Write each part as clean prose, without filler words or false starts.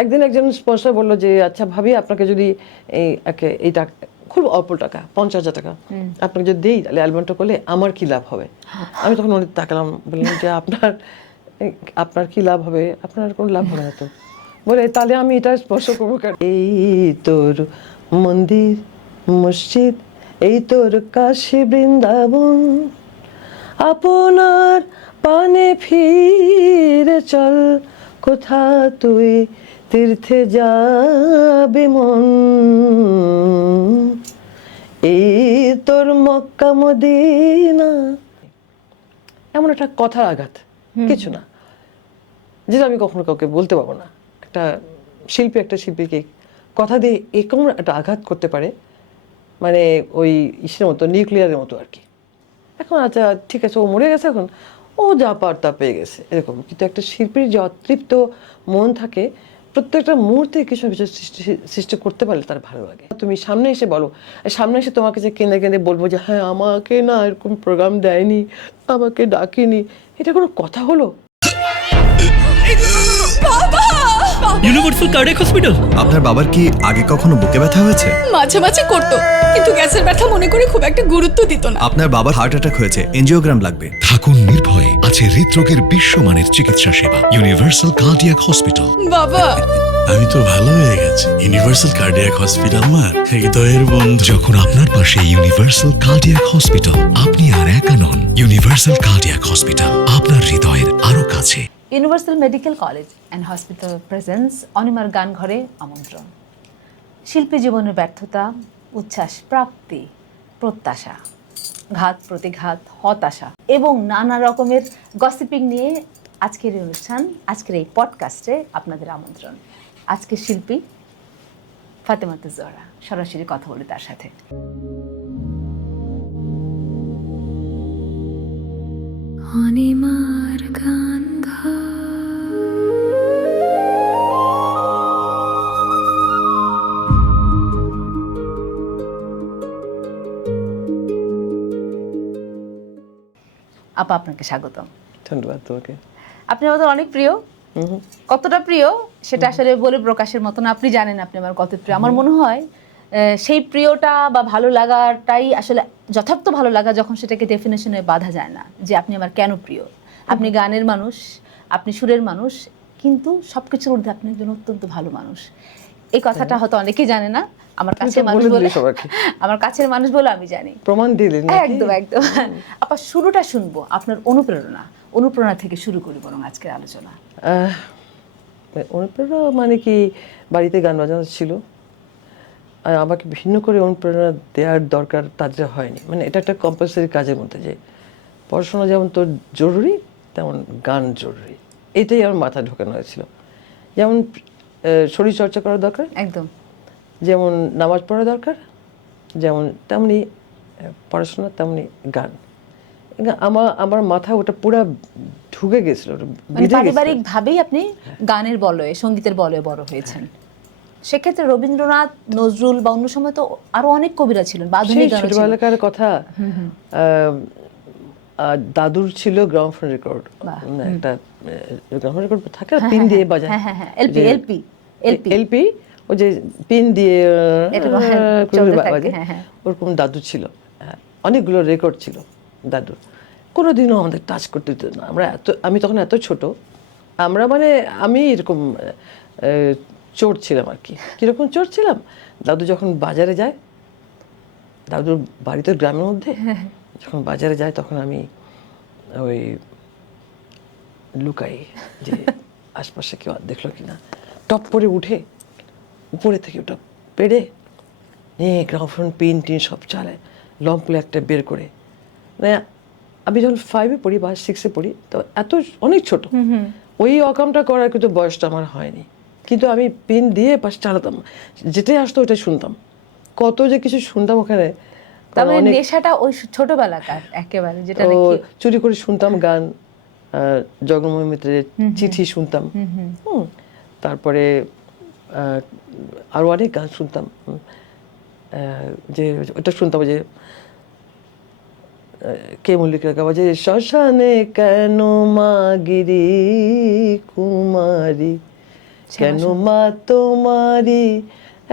একদিন একজন স্পন্সর বললো যে আচ্ছা ভাবি আপনাকে যদি এই টাকা, খুব অল্প টাকা, 50,000 টাকা আপনাকে যদি দিই তাহলে অ্যালবামটা করলে আমার কি লাভ হবে? আমি তখন অনেক তাকালাম, বললাম যে আপনার কি লাভ হবে? আপনার কোনো লাভ হবে না তো। বলে তাহলে আমি এটা স্পর্শ করবো কেন? এই তোর মন্দির মসজিদ, এই তোর কাশী বৃন্দাবন, আপনার পানে ফিরে চল, কোথা তুই তীর্থে যাবে মন, এই তোর মক্কা মদিনা। এমন একটা কথার আঘাত, কিছু না, যেটা আমি কখনো কাউকে বলতে পারবো না। একটা শিল্পীকে কথা দিয়ে এরকম একটা আঘাত করতে পারে, মানে ওই ইসের মতো, নিউক্লিয়ারের মতো আর কি। এখন আচ্ছা ঠিক আছে, ও মরে গেছে, এখন ও যা পার তা পেয়ে গেছে, এরকম। কিন্তু একটা শিল্পীর যে অতৃপ্ত মন থাকে, প্রত্যেকটা মুহূর্তে কিছু না কিছু সৃষ্টি করতে পারলে তার ভালো লাগে। তুমি সামনে এসে বলো, সামনে এসে তোমাকে যে কেঁদে কেঁদে বলবো যে হ্যাঁ আমাকে না এরকম প্রোগ্রাম দেয়নি, আমাকে ডাকেনি, এটা কোনো কথা হলো? Universal cardiac hospital. আপনার বাবার কি আগে কখনো বুকে ব্যথা হয়েছে? মাঝে মাঝে করতো, কিন্তু গ্যাসের ব্যথা মনে করে খুব একটা গুরুত্ব দিত না। আপনার বাবার হার্ট অ্যাটাক হয়েছে, এনজিওগ্রাম লাগবে। থাকুন নির্ভয়ে, আছে হৃদরোগের বিশ্বমানের চিকিৎসা সেবা ইউনিভার্সাল কার্ডিয়াক হসপিটাল। বাবা, আমি তো ভালো হয়ে গেছি। ইউনিভার্সাল কার্ডিয়াক হসপিটাল আমার হৃদয়ের বন্ধু। যখন আপনার পাশে ইউনিভার্সাল কার্ডিয়াক হসপিটাল, আপনি আর একা নন। ইউনিভার্সাল কার্ডিয়াক হসপিটাল, আপনার হৃদয়ের আরো কাছে। Universal medical college and hospital presents অনিমার গান ঘরে আমন্ত্রণ। শিল্পী জীবনের ব্যর্থতা, উচ্ছ্বাস, প্রাপ্তি, প্রত্যাশা, ঘাত প্রতিঘাত, হতাশা এবং নানা রকমের গসিপিং নিয়ে আজকের এই অনুষ্ঠান, আজকের এই পডকাস্টে আপনাদের আমন্ত্রণ। আজকের শিল্পী ফাতেমাতুজ জোহরা, সরাসরি কথা বলি তার সাথে। অনিমার গান ঘর। আপা, আপনাকে স্বাগতম। ধন্যবাদ তোমাকে। আপনি আমাদের অনেক প্রিয়। কতটা প্রিয় সেটা আসলে বলে প্রকাশের মতো না, আপনি জানেন আপনি আমার কত প্রিয়। আমার মনে হয় সেই প্রিয়টা বা ভালো লাগাটাই আসলে যথার্থ ভালো লাগা, যখন সেটাকে ডেফিনেশনে বাঁধা যায় না যে আপনি আমার কেন প্রিয়। আপনি গানের মানুষ, আপনি সুরের মানুষ, কিন্তু সবকিছুর ঊর্ধ্বে আপনি একজন অত্যন্ত ভালো মানুষ। এই কথাটা হয়তো অনেকেই জানে না, আমার কাছে মানুষ বলে, আমার কাছের মানুষ বলে আমি জানি। প্রমাণ দিলেন একদম একদম। আপা, শুরুটা শুনবো আপনার অনুপ্রেরণা থেকে শুরু করি বরং আজকের আলোচনা। অনুপ্রেরণা মানে কি, বাড়িতে গান বাজানো ছিল, আর আমাকে ভিন্ন করে অনুপ্রেরণা দেওয়ার দরকার তাদের হয়নি। মানে এটা একটা কম্পালসারি কাজের মধ্যে, যে পড়াশোনা যেমন তোর জরুরি তেমন গান জরুরি, এটাই আমার মাথায় ঢোকানো হয়েছিল। যেমন শরীর চর্চা করা দরকার, একদম যেমন নামাজ পড়া দরকার, যেমন তেমনি পড়াশোনা, তেমনি গান। আমার মাথায় ওটা পুরো ঢুকে গেছিল, পারিবারিক ভাবেই আপনি গানের বলয়ে, সঙ্গীতের বলয়ে বড় হয়েছেন। সেক্ষেত্রে রবীন্দ্রনাথ, নজরুল বা অন্য সময় তো আরো অনেক কবিরা ছিলেন, আধুনিক গান ছিল। ছোটবেলাকার কথা, দাদুর ছিল গ্রামোফোন রেকর্ড, একটা গ্রামোফোন রেকর্ড থাকে না, পিন দিয়ে বাজায়, এলপি, ওই যে পিন দিয়ে ওরকম দাদু ছিল। অনেকগুলো রেকর্ড ছিল দাদুর, কোনোদিনও আমাদের টাচ করতে দিত না। আমি তখন এত ছোট, মানে আমি এরকম চোর ছিলাম আর কি। কিরকম চোর ছিলাম, দাদু যখন বাজারে যায়, দাদুর বাড়ি তো গ্রামের মধ্যে, যখন বাজারে যায় তখন আমি ওই লুকাই যে আশপাশে কেউ দেখলো কিনা, টপ করে উঠে উপরে থেকে ওটা পেড়ে নিয়ে গ্রামোফোন পিন টিন সব চালায়, লং প্লে একটা বের করে। মানে আমি যখন 5-এ পড়ি বা 6-এ পড়ি, তো অনেক ছোট, ওই অকামটা করার কিন্তু বয়সটা আমার হয়নি। কিন্তু আমি পিন দিয়ে পাশে চালাতাম, যেটাই আসতো ওটাই শুনতাম, কত যে কিছু শুনতাম ওখানে। নেশাটা ওই ছোটবেলাকার একেবারে, যেটা চুরি করে শুনতাম গান, জগন্মোহন মিত্রের চিঠি শুনতাম, তারপরে আরো অনেক গান শুনতাম, যে ওটা শুনতাম যে কে মল্লিকের গাওয়া, যে শ্মশানে কেন মা গিরি কুমারী, কেন মা তোমারি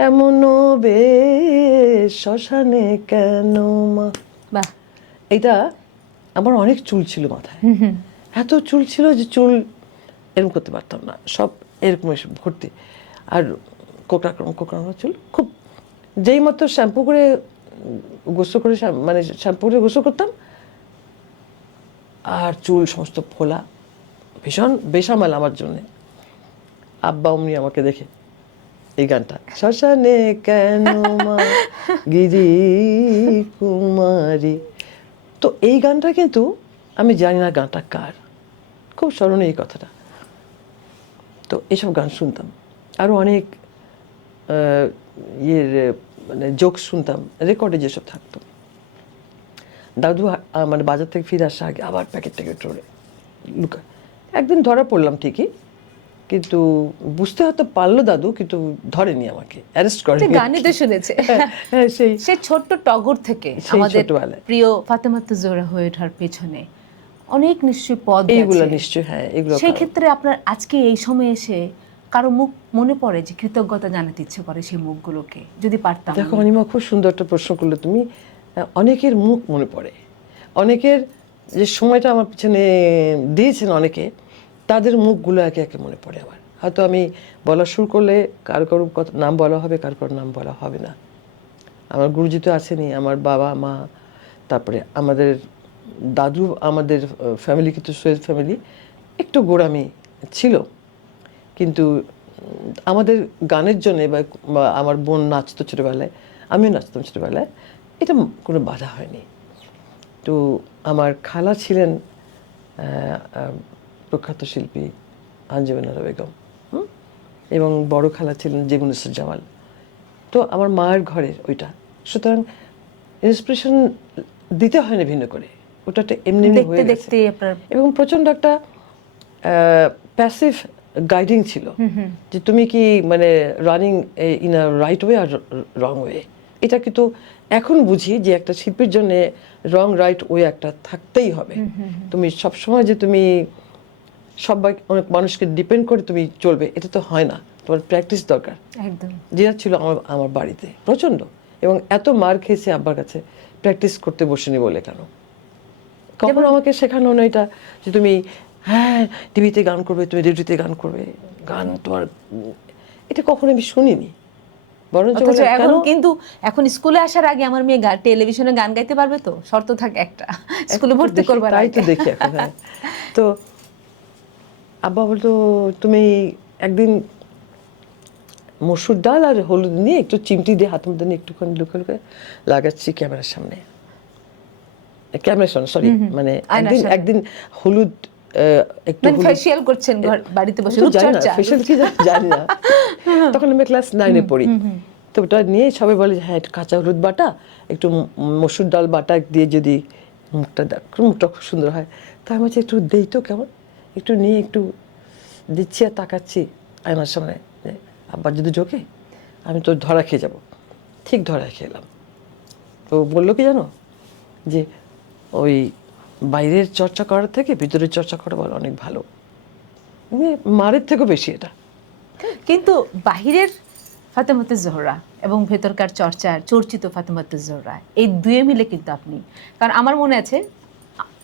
এমন বেশ শ্মশানে কেন মা। বাহ, এটা আমার অনেক চুল ছিল মাথায়, এত চুল ছিল যে চুল এরকম করতে পারতাম না, সব এরকম এসে ভর্তি, আর কোকড়ানো চুল খুব। যেই মতো শ্যাম্পু করে গোসল করে মানে শ্যাম্পু করে গোসল করতাম, আর চুল সমস্ত ফোলা, ভীষণ বেসামাল আমার জন্যে। আব্বা অমনি আমাকে দেখে এই গানটা, শ্মশানে কেন মা গিরি কুমারী, তো এই গানটা কিন্তু আমি জানি না গানটা কার, খুব স্মরণীয় এই কথাটা। তো এইসব গান শুনতাম, আরও অনেক মানে জোক শুনতাম, রেকর্ডে যেসব থাকতো। দাদু মানে বাজার থেকে ফিরে আসার আগে আবার প্যাকেট ট্যাকেট লুকা। একদিন ধরা পড়লাম ঠিকই, কিন্তু বুঝতে হয়তো পারলো দাদু, কিন্তু ধরেনি আমাকে, অ্যারেস্ট করেনি। গানই তো শুনেছে। হ্যাঁ, সেই ছোট্ট টগর থেকে সেই আমাদের ছোটবেলায়। প্রিয় ফাতেমাতুজ জোহরা হয়ে ওঠার পেছনে অনেক নিশ্চয়ই পদ এইগুলো গেছে। নিশ্চয়ই, হ্যাঁ এগুলো। সেই ক্ষেত্রে আপনার আজকে এই সময় এসে কারো মুখ মনে পড়ে যে কৃতজ্ঞতা জানাতে ইচ্ছে করে সেই মুখগুলোকে, যদি পারতাম? দেখো অনিমা, খুব সুন্দর একটা প্রশ্ন করলে তুমি। অনেকের মুখ মনে পড়ে, অনেকের যে সময়টা আমার পিছনে দিয়েছেন অনেকে, তাদের মুখগুলো একে একে মনে পড়ে আমার। হয়তো আমি বলা শুরু করলে কারো কারো নাম বলা হবে, কারো কারো নাম বলা হবে না। আমার গুরুজি তো আছেনই, আমার বাবা মা, তারপরে আমাদের দাদু, আমাদের ফ্যামিলি কিন্তু সৈয়দ ফ্যামিলি, একটু গোড়ামি ছিল, কিন্তু আমাদের গানের জন্যে বা আমার বোন নাচতো ছোটোবেলায়, আমিও নাচতাম ছোটোবেলায়, এটা কোনো বাধা হয়নি। তো আমার খালা ছিলেন প্রখ্যাত শিল্পী আঞ্জুমান আরা বেগম, এবং বড় খালা ছিলেন জেবুনেশ্বর জামাল। তো আমার মায়ের ঘরের ওইটা, সুতরাং ইন্সপিরেশন দিতে হয় না ভিন্ন করে, ওটা একটা এমনি এমনি হয়ে গেছে। এবং প্রচণ্ড একটা প্যাসিভ গাইডিং ছিল, যে তুমি কি মানে running in a right way আর রং ওয়ে। এটা কিন্তু এখন বুঝি যে একটা শিল্পীর জন্য রং রাইট ওয়ে একটা থাকতেই হবে। তুমি সবসময় যে তুমি সবাই অনেক মানুষকে ডিপেন্ড করে তুমি চলবে, এটা তো হয় না, তোমার প্র্যাকটিস দরকার। একদম যেটা ছিল আমার বাড়িতে প্রচণ্ড, এবং এত মার খেয়েছি আব্বার কাছে প্র্যাকটিস করতে বসিনি বলে। কেন কখনো আমাকে শেখানো না এটা যে তুমি হ্যাঁ টিভিতে গান করবে, তুমি রেডিওতে গান করবে, গান তোমার, এটা কখনো আমি শুনিনি। বরঞ্চ এখন কিন্তু এখন স্কুলে আসার আগে আমার মেয়ে টেলিভিশনে গান গাইতে পারবে, তো শর্ত থাকে একটা, স্কুলে ভর্তি করবে। তাই তো দেখি এখন। হ্যাঁ, তো আব্বা বলতো তুমি একদিন মসুর ডাল আর হলুদ নিয়ে একটু চিমটি দিয়ে হাতের মধ্যে নিয়ে একটুখানি লুকে লুকে লাগাচ্ছি ক্যামেরার সামনে, ক্যামেরার সামনে সরি, মানে একদিন হলুদ একটু ফেশিয়াল করছেন বাড়িতে বসে, ফেশিয়াল কি জানি না, তখন আমি ক্লাস 9-এ পড়ি। তো ওটা নিয়ে সবাই বলে হ্যাঁ একটু কাঁচা হলুদ বাটা, একটু মসুর ডাল বাটা দিয়ে যদি মুখটা খুব সুন্দর হয়। তা আমি বলছি একটু দেই তো, কেমন একটু নিয়ে একটু দিচ্ছি আর তাকাচ্ছি আয়নার সামনে, আব্বা যদি ঢোকে আমি তো ধরা খেয়ে যাব। ঠিক ধরা খেলাম। তো বললো কি জানো, যে ওই বাইরের চর্চা করার থেকে ভিতরের চর্চা করা বলো অনেক ভালো, মারের থেকেও বেশি এটা। কিন্তু বাহিরের ফাতেমাতুজ জোহরা এবং ভেতরকার চর্চিত ফাতেমাতুজ জোহরা, এই দুয়ে মিলে কিন্তু আপনি, কারণ আমার মনে আছে,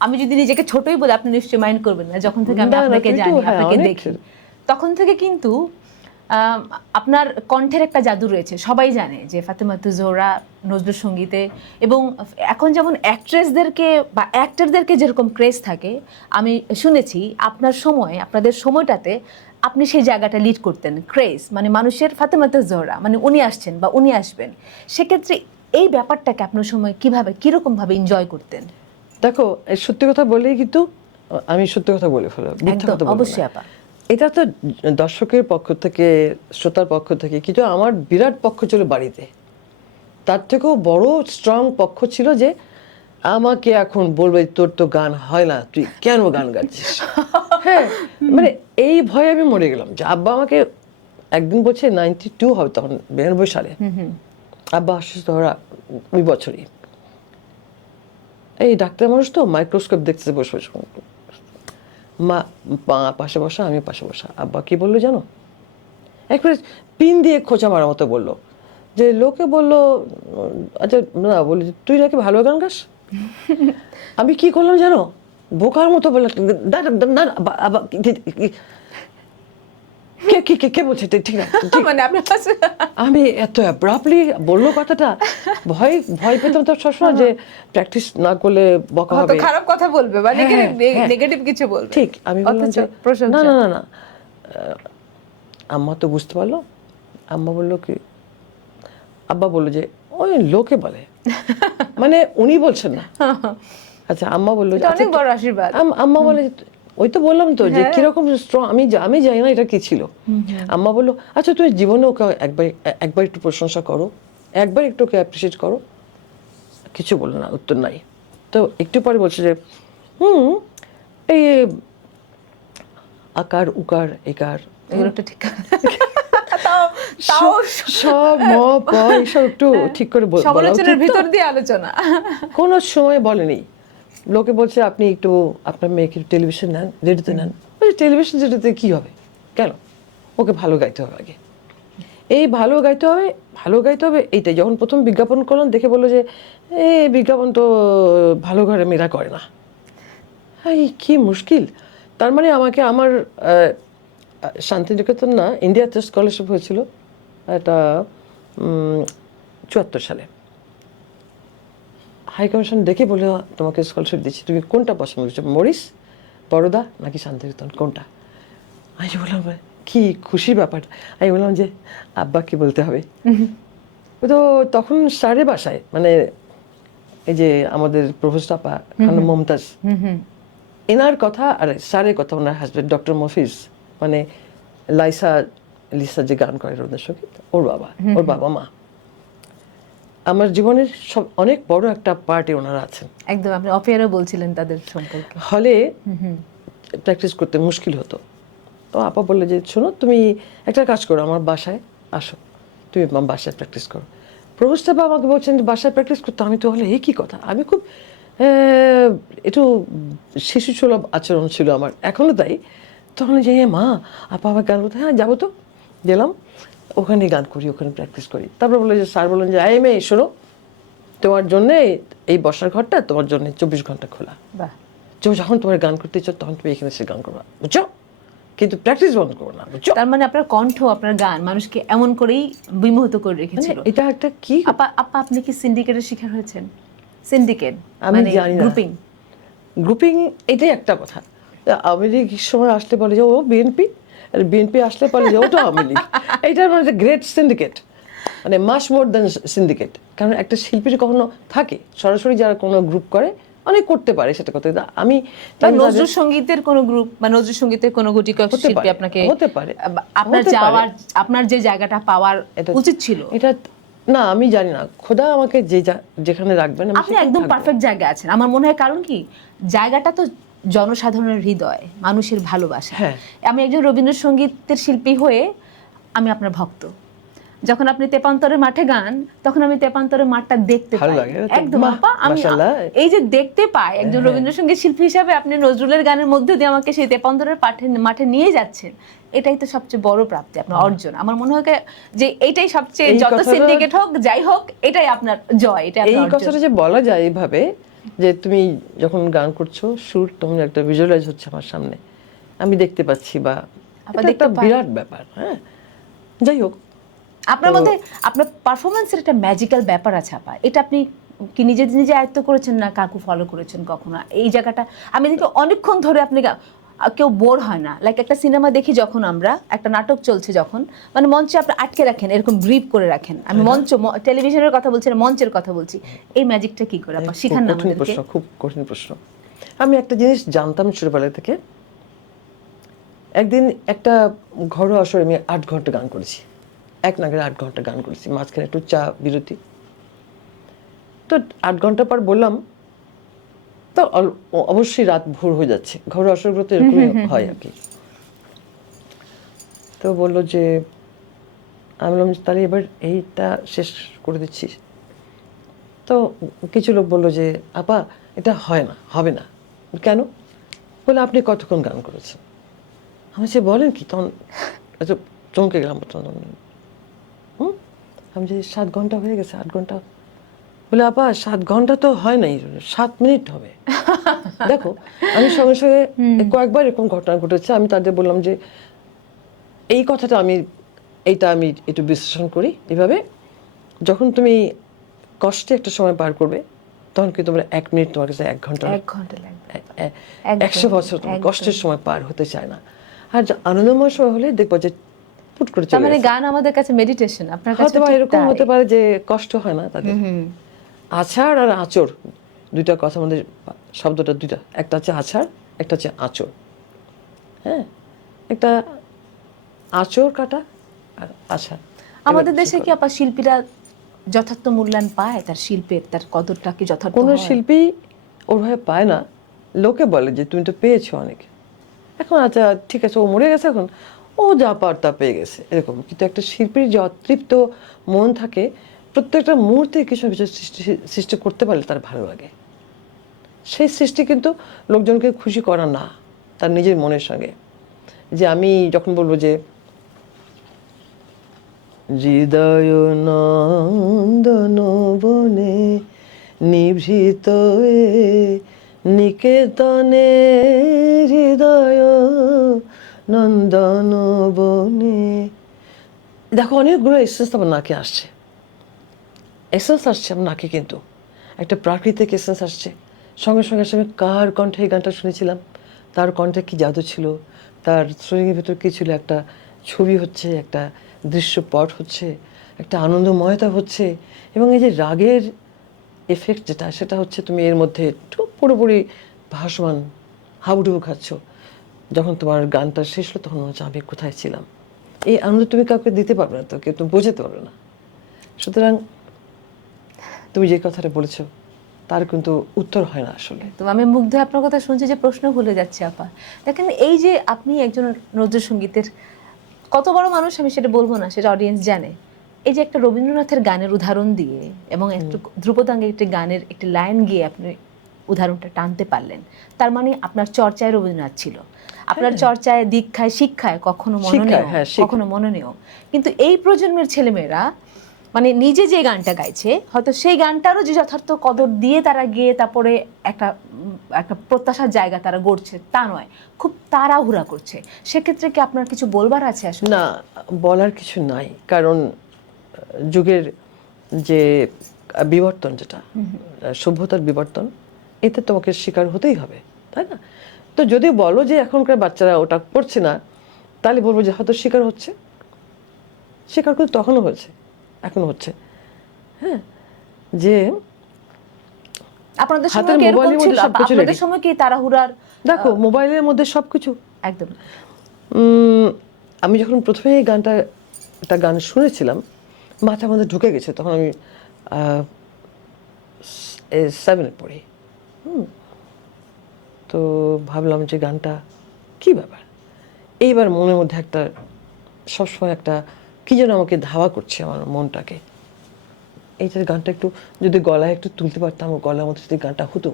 আমি যদি নিজেকে ছোটই বলি আপনি নিশ্চয়ই মাইন্ড করবেন না, যখন থেকে আমি আপনাকে জানি, আপনাকে দেখি, তখন থেকে কিন্তু আপনার কণ্ঠের একটা জাদু রয়েছে। সবাই জানে যে ফাতেমাতুজ জোহরা নজরুল সঙ্গীতে, এবং এখন যেমন অ্যাক্ট্রেসদেরকে বা অ্যাক্টরদেরকে যেরকম ক্রেজ থাকে, আমি শুনেছি আপনাদের সময়টাতে আপনি সেই জায়গাটা লিড করতেন, ক্রেজ মানে মানুষের ফাতেমাতুজ জোহরা মানে উনি আসছেন বা উনি আসবেন। সেক্ষেত্রে এই ব্যাপারটাকে আপনার সময় কিরকমভাবে এনজয় করতেন? দেখো সত্যি কথা বলেই কিন্তু আমি সত্যি কথা বলে ফেলো, অবশ্যই আপা, এটা তো দর্শকের পক্ষ থেকে, শ্রোতার পক্ষ থেকে, কিন্তু আমার বিরাট পক্ষ ছিল বাড়িতে। তার থেকেও বড় স্ট্রং পক্ষ ছিল যে আমাকে এখন বলবে তোর তো গান হয় না, তুই কেন গান গাচ্ছিস। হ্যাঁ, মানে এই ভয়ে আমি মরে গেলাম যে আব্বা আমাকে একদিন বলছে 92 হবে তখন, 92 সালে আব্বা অসুস্থ হওয়া ওই বছরই, এই ডাক্তার মানুষ তো মাইক্রোস্কোপ দেখতেছে বসে বসে, মা পাশে বসা, আমি পাশে বসা। আব্বা কি বললো জানো, একবারে পিন দিয়ে খোঁচা মারার মতো বললো, যে লোকে বললো আচ্ছা না, বলি তুই নাকি ভালো গান গাস। আমি কি করলাম জানো, বোকার মতো বললাম না না না, কে বলছে ঠিক না ঠিক। মানে আপনার কাছে আমি এত অ্যাব্রাপ্টলি বললো কথাটা, ভয় ভয় পেতাম তো সবসময় যে প্র্যাকটিস না করলে বকা হয়তো হবে, খারাপ কথা বলবে বা হ্যাঁ, হ্যাঁ। নেগেটিভ কিছু বলবে। ঠিক। আমি বললাম অথচ যে প্রশংসা। না না না না, আম্মা তো বুঝতে পারলো। আম্মা বললো কি, আব্বা বললো যে ওই লোকে বলে, মানে উনি বলছেন না। আচ্ছা আম্মা বললো যে এটা আচ্ছা, অনেক বড় আশীর্বাদ। আম্মা বলে যে, ওই তো বললাম তো যে হ্যাঁ। কিরকম স্ট্রং, আমি জানি না এটা কি ছিল। আম্মা বললো আচ্ছা তুমি জীবনে ওকে একবার একটু প্রশংসা করো, একবার একটু ওকে অ্যাপ্রিসিয়েট করো। কিছু বললো না, উত্তর নাই। তো একটু পরে বলছে যে এই আকার উকার একার এগুলো একটু ঠিক তাও তাও সব ম প এইসব একটু ঠিক করে বলা সমালোচনার উচিত তো। ভিতর দিয়ে আলোচনা। কোনো সময় বলেনি। লোকে বলছে আপনি একটু আপনার মেয়েকে টেলিভিশন নেন, রেডিওতে নেন। টেলিভিশন রেডিওতে কী হবে, কেন, ওকে ভালো গাইতে হবে আগে, এই ভালো গাইতে হবে এইটাই। যখন প্রথম বিজ্ঞাপন করলাম দেখে বললো যে এই বিজ্ঞাপন তো ভালো ঘরে মেয়েরা করে না। এই কি মুশকিল। তার মানে আমাকে আমার শান্তিনিকেতন না, ইন্ডিয়াতে স্কলারশিপ হয়েছিল এটা 74 সালে। হাই কমিশন ডেকে বলে তোমাকে স্কলারশিপ দিচ্ছি, তুমি কোনটা পছন্দ করছো, মরিস, বড়দা নাকি শান্তিনিকেতন, কোনটা? আমি বললাম কি খুশির ব্যাপার। আমি বললাম যে আব্বাকে বলতে হবে। ও তো তখন স্যারের বাসায়, মানে এই যে আমাদের প্রফেসর আপা খানম মমতাজ, এনার কথা আর স্যারের কথা, ওনার হাজব্যান্ড ডক্টর মফিজ, মানে লিসা যে গান করে রবীন্দ্রসঙ্গীত, ওর বাবা মা। আমার জীবনের সব অনেক বড় একটা পার্টে ওনারা আছেন। একদম আপনি অফিয়ারও বলছিলেন তাদের সম্পর্কে। হলে প্র্যাকটিস করতে মুশকিল হতো। তো আপা বললে যে শোনো তুমি একটা কাজ করো, আমার বাসায় আসো, তুমি আমার বাসায় প্র্যাকটিস করো। প্রভুষ্ঠা আমাকে বলছেন যে বাসায় প্র্যাকটিস করতে। আমি তো হলে এই কী কথা, আমি খুব একটু শিশু সুলভ আচরণ ছিল আমার, এখনও তাই। তখন যে মা আপা আমার গান করতে, হ্যাঁ যাবো তো, গেলাম, ওখানে গান করি, ওখানে প্র্যাকটিস করি। তারপর বললো যে স্যার বললেন যে এই মেয়ে শোনো, তোমার জন্যে এই বসার ঘরটা তোমার জন্য 24 ঘন্টা খোলা। বাহ, যখন তোমার গান করতে ইচ্ছো তখন তুমি এখানে এসে গান করবা, বুঝছো, কিন্তু প্র্যাকটিস বন্ধ করো না, বুঝছো। তার মানে আপনার কণ্ঠ, আপনার গান মানুষকে এমন করেই বিমোহিত করে রেখেছিল। মানে এটা একটা কি, আপা আপনি কি সিন্ডিকেটের শিকার হয়েছেন? সিন্ডিকেট আমি মানে জানি না। গ্রুপিং এটাই একটা কথা। আওয়ামী লীগ সময় আসলে বলে যে ও বিএনপি, আর বিএনপি আসলে বলে যে ওটা আওয়ামী লীগ। এইটার মানে গ্রেট সিন্ডিকেট, মানে মাস মোর দ্যান সিন্ডিকেট। কারণ একটা শিল্পীর কখনো থাকে সরাসরি যারা কোনো গ্রুপ করে, অনেক করতে পারে সেটা কথা। আমি নজরুল সঙ্গীতের কোনো গ্রুপ বা নজরুল সঙ্গীতের কোনো গুটি কয়েক হতে শিল্পী পারে, আপনাকে হতে পারে, আপনার হতে যাওয়ার, পারে। আপনার যে জায়গাটা পাওয়ার উচিত ছিল, এটা না আমি জানি না, খোদা আমাকে যেখানে রাখবেন আমি আপনি সেখানে একদম থাকবো। পারফেক্ট জায়গায় আছেন আমার মনে হয়। কারণ কি, জায়গাটা তো জনসাধারণের হৃদয়, মানুষের ভালোবাসা। হ্যাঁ। আমি একজন রবীন্দ্রসঙ্গীতের শিল্পী হয়ে আমি আপনার ভক্ত। যখন আপনি তেপান্তরের মাঠে গান, তখন আমি তেপান্তরের মাঠটা দেখতে ভালো পাই। লাগে। একদম বাহ, আপা, আমি মাশাআল্লাহ। এই যে দেখতে পাই একজন রবীন্দ্রসঙ্গীত শিল্পী হিসাবে আপনি নজরুলের গানের মধ্যে দিয়ে আমাকে সেই তেপান্তরের মাঠে নিয়ে যাচ্ছেন, এটাই তো সবচেয়ে বড় প্রাপ্তি, আপনার অর্জন। আমার মনে হয় যে এইটাই সবচেয়ে, এই যত কথাটা- সিন্ডিকেট হোক যাই হোক, এটাই আপনার জয়, এটা এই আপনার কথাটা অর্জন। যে বলা যায় এইভাবে, যে তুমি যখন গান করছো সুর তোমার একটা ভিজুয়ালাইজ হচ্ছে আমার সামনে, আমি দেখতে পাচ্ছি, বা আবার এটা দেখতে একটা পাই। বিরাট ব্যাপার। হ্যাঁ, যাই হোক, আপনার মধ্যে আপনার পারফরমেন্সের একটা ম্যাজিক্যাল ব্যাপার আছে আপা। এটা আপনি কি নিজে নিজে আয়ত্ত করেছেন না কাকু ফলো করেছেন কখনো? এই জায়গাটা আমি দেখি অনেকক্ষণ ধরে আপনি কেউ বোর হয় না। লাইক একটা সিনেমা দেখি যখন আমরা, একটা নাটক চলছে যখন, মানে মঞ্চে আপনি আটকে রাখেন, এরকম গ্রিপ করে রাখেন। আমি টেলিভিশনের কথা বলছি না, মঞ্চের কথা বলছি। এই ম্যাজিকটা কি করে আপা শিখান না কঠিন আমাদেরকে? প্রশ্ন, খুব কঠিন প্রশ্ন। আমি একটা জিনিস জানতাম ছোটবেলা থেকে। একদিন একটা ঘরোয়া আসরে আমি 8 ঘন্টা গান করেছি, এক নাগারে 8 ঘন্টা গান করেছি, মাঝখানে একটু চা বিরতি। তো 8 ঘন্টা পর বললাম, তো অবশ্যই রাত ভোর হয়ে যাচ্ছে, ঘরোয়া আসরগুলো তো এরকমই হয় আর কি। তো বললো যে, আমি বললাম তাহলে এবার এইটা শেষ করে দিচ্ছি। তো কিছু লোক বললো যে আপা এটা হয় না, হবে না। কেন? বলে আপনি কতক্ষণ গান করেছেন? আমি সে বলেন কি, তখন চমকে গেলাম। আমি যে 7 ঘন্টা হয়ে গেছে, 8 ঘন্টা। বলে আপা 7 ঘন্টা তো হয় নাই, 7 মিনিট হবে। দেখো আমি সঙ্গে সঙ্গে কয়েকবার এরকম ঘটনা ঘটেছে। আমি তাদের বললাম যে এই কথাটা আমি একটু বিশ্লেষণ করি এভাবে, যখন তুমি কষ্টে একটা সময় পার করবে তখন কি তোমার 1 মিনিট তোমার কাছে 1 ঘন্টা, 1 ঘন্টা লাগবে। 100 বছর তোমার কষ্টের সময় পার হতে চায় না। আর আনন্দময় সময় হলে দেখবো যে পুট করে তার চলে মানে গেছে। গান আমাদের কাছে মেডিটেশন, আপনার কাছে হয়তো বা ঠিক এরকম তাই। হতে পারে যে কষ্ট হয় না তাদের। আছাড় আর আঁচড়, দুইটা কথার মধ্যে শব্দটা দুইটা, একটা হচ্ছে আছাড়, একটা হচ্ছে আঁচড়। হ্যাঁ, একটা আঁচড় কাটা আর আছাড়। আমাদের দেশে কি আপা শিল্পীরা যথার্থ মূল্যায়ন পায়? তার শিল্পের, তার কদরটা কি যথার্থ কোনো হয়? শিল্পী ওভাবে পায় না। লোকে বলে যে তুমি তো পেয়েছো অনেক, এখন আচ্ছা ঠিক আছে ও মরে গেছে, এখন ও যা পার তা পেয়ে গেছে এরকম। কিন্তু একটা শিল্পীর যে অতৃপ্ত মন থাকে, প্রত্যেকটা মুহূর্তে কিছু না কিছু সৃষ্টি করতে পারলে তার ভালো লাগে। সেই সৃষ্টি কিন্তু লোকজনকে খুশি করা না, তার নিজের মনের সঙ্গে। যে আমি যখন বলবো যে হৃদয় নন্দন বনে নিভৃত নিকেতনে, হৃদয় নন্দন বনে, দেখো অনেকগুলো এসেন্স আমার নাকে আসছে, এসেন্স আসছে আমার নাকে, কিন্তু একটা প্রাকৃতিক এসেন্স আসছে। সঙ্গে সঙ্গে সঙ্গে কার কণ্ঠে এই গানটা শুনেছিলাম, তার কণ্ঠে কি জাদু ছিল, তার শরীরের ভেতর কী ছিল, একটা ছবি হচ্ছে, একটা দৃশ্যপট হচ্ছে, একটা আনন্দময়তা হচ্ছে। এবং এই যে রাগের এফেক্ট যেটা, সেটা হচ্ছে তুমি এর মধ্যে পুরোপুরি ভাসমান, হাবুডুবু খাচ্ছ। যখন তোমার গানটা শেষ হলো তখন মনে হচ্ছে আমি কোথায় ছিলাম। এই আনন্দ তুমি কাউকে দিতে পারবে না, তো কেউ তুমি বোঝাতে পারবে না। সুতরাং তুমি যে কথাটা বলেছো তার কিন্তু উত্তর হয় না আসলে। তো আমি মুগ্ধ হয়ে আপনার কথা শুনছি যে প্রশ্ন ভুলে যাচ্ছে আপা। দেখেন এই যে আপনি একজন নজরুলসঙ্গীতের কত বড় মানুষ, আমি সেটা বলবো না, সেটা অডিয়েন্স জানে। এই যে একটা রবীন্দ্রনাথের গানের উদাহরণ দিয়ে এবং একটু ধ্রুপদাঙ্গের একটি গানের একটি লাইন গিয়ে আপনি উদাহরণটা টানতে পারলেন, তার মানে আপনার চর্চায় রবীন্দ্রনাথ ছিল, আপনার চর্চায়, দীক্ষায়, শিক্ষায় কখনো মননীয়, হ্যাঁ, শিক্ষা। কখনো মননীয়। কিন্তু এই প্রজন্মের ছেলেমেয়েরা মানে নিজে যে গানটা গাইছে, হয়তো সেই গানটারও যে যথার্থ কদর দিয়ে তারা গিয়ে তারপরে একটা একটা প্রত্যাশার জায়গা তারা গড়ছে তা নয়, খুব তাড়াহুড়া করছে। সেক্ষেত্রে কি আপনার কিছু বলবার আছে আসলে? না, বলার কিছু নাই, কারণ যুগের যে বিবর্তন, যেটা সভ্যতার বিবর্তন, এতে তোমাকে শিকার হতেই হবে, তাই না? তো যদি বলো যে এখনকার বাচ্চারা ওটা করছে না, তাহলে বলবো যে হয়তো শিকার হচ্ছে, শিকার কিন্তু তখনও হয়েছে, এখনো হচ্ছে। হ্যাঁ, যে আপনাদের হাতের সময় কি এরকম মোবাইলের মধ্যে ছিল? সবকিছু আপনাদের ready। সময় কি তাড়াহুড়ার? দেখো মোবাইলের মধ্যে সবকিছু। একদম। আমি যখন প্রথমে এই গানটা, একটা গান শুনেছিলাম, মাথার মধ্যে ঢুকে গেছে, তখন আমি 7-এ পড়ি। তো ভাবলাম যে গানটা কি ব্যাপার, এইবার মনের মধ্যে একটা সবসময় একটা কি যেন আমাকে ধাওয়া করছে আমার মনটাকে, এইটার গানটা একটু যদি গলায় একটু তুলতে পারতাম, গলার মধ্যে যদি গানটা হতো।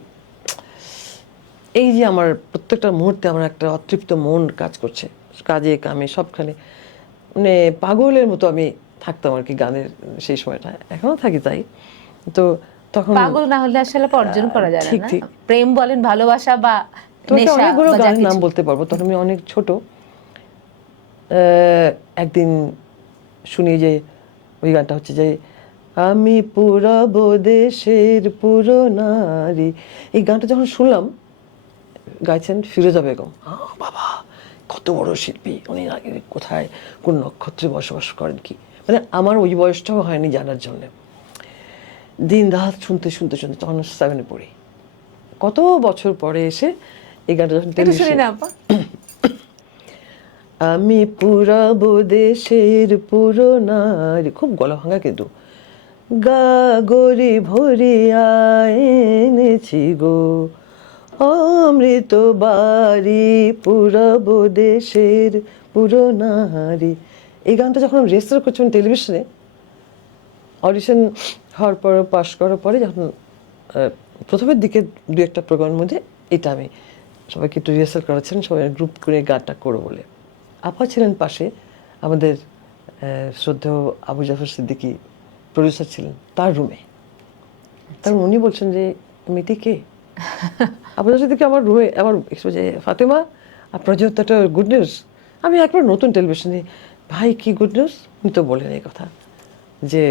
এই যে আমার প্রত্যেকটা মুহূর্তে আমার একটা অতৃপ্ত মন কাজ করছে, কাজে কামে সবখানে, মানে পাগলের মতো আমি থাকতাম আর কি গানের সেই সময়টা, এখনো থাকি তাই। তো তখন পাগল না হলে আসলে অর্জন করা যায় ঠিক, না। ঠিক। প্রেম বলেন, ভালোবাসা বা তোমাকে নেশা অনেকগুলো বা যা গানের নাম কিছু। বলতে পারবো, তখন আমি অনেক ছোট। একদিন শুনি যে ওই গানটা হচ্ছে যে আমি পুরব দেশের পুরো নারী, এই গানটা যখন শুনলাম, গাইছেন ফিরোজা বেগম। বাবা, কত বড় শিল্পী উনি, আগে কোথায় কোন নক্ষত্রে বসবাস করেন কি, মানে আমার ওই বয়সটাও হয়নি জানার জন্য। দিন রাত শুনতে শুনতে শুনতে তখন 7-এ পড়ি। কত বছর পরে এসে এই গানটা যখন একটু শুনি টেলিভিশনে, না আপা। আমি পুরাব দেশের পুরো নারী, খুব গলা ভাঙা কিন্তু, গা গরি ভরিয়া এনেছি গো অমৃত বাড়ি পুরাব দেশের পুরো নারী। এই গানটা যখন রেজিস্টার করছিলাম টেলিভিশনে, অডিশন হওয়ার পর, পাস করার পরে, যখন প্রথমের দিকে 2-একটা প্রোগ্রামের মধ্যে এটা আমি সবাইকে একটু রিহার্সাল করাচ্ছেন, সবাই গ্রুপ করে গানটা করো বলে। আপা ছিলেন পাশে, আমাদের শ্রদ্ধেয় আবু জাফর সিদ্দিকী প্রডিউসার ছিলেন, তার রুমে। তখন উনি বলছেন যে মেয়েটি কে? আবু জাফর সিদ্দিকী আমার রুমে আমার যে ফাতেমা আপনার যেহেতু একটা গুড নিউজ। আমি একবার নতুন টেলিভিশনে, ভাই কি গুড নিউজ? উনি তো বলেন এই কথা যে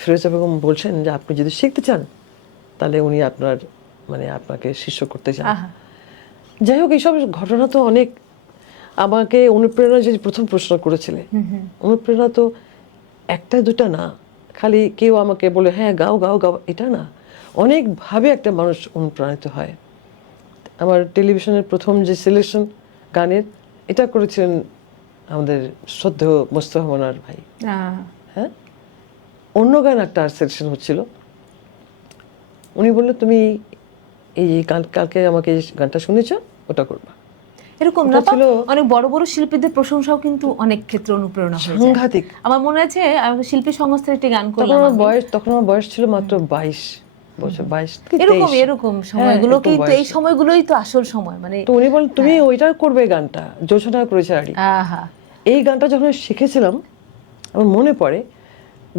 ফিরোজা বেগম বলছেন যে আপনি যদি শিখতে চান তাহলে উনি আপনাকে শিষ্য করতে চান। যাই হোক, এইসব ঘটনা তো অনেক আমাকে অনুপ্রেরণা, যে প্রথম প্রশ্ন করেছিলে, অনুপ্রেরণা তো একটা দুটা না, খালি কেউ আমাকে বলে হ্যাঁ গাও গাও গাও, এটা না, অনেকভাবে একটা মানুষ অনুপ্রাণিত হয়। আমার টেলিভিশনের প্রথম যে সিলেকশন গানের, এটা করেছিলেন আমাদের শ্রদ্ধেয় মোস্তফা মনোয়ার ভাই। হ্যাঁ, অন্য গান একটা সিলেকশন হচ্ছিল, উনি বললো তুমি এই কালকে আমাকে এই গানটা শুনেছ, ওটা করবা। এরকম না, অনেক বড় বড় শিল্পীদের প্রশংসাও কিন্তু অনেক ক্ষেত্রে অনুপ্রেরণা হয়ে যায়। সাংঘাতিক। আমার মনে আছে আমি শিল্পী সংস্থার একটি গান তখন করলাম। আমার বয়স ছিল মাত্র 22 বছর, 22 কি 23। এরকম সময়গুলো কিন্তু এই সময়গুলোই তো আসল সময়। মানে তো উনি বলেন তুমি ওইটা করবে, গানটা জোছনা করেছে আরি। এই গানটা যখন শিখেছিলাম আমার মনে পড়ে,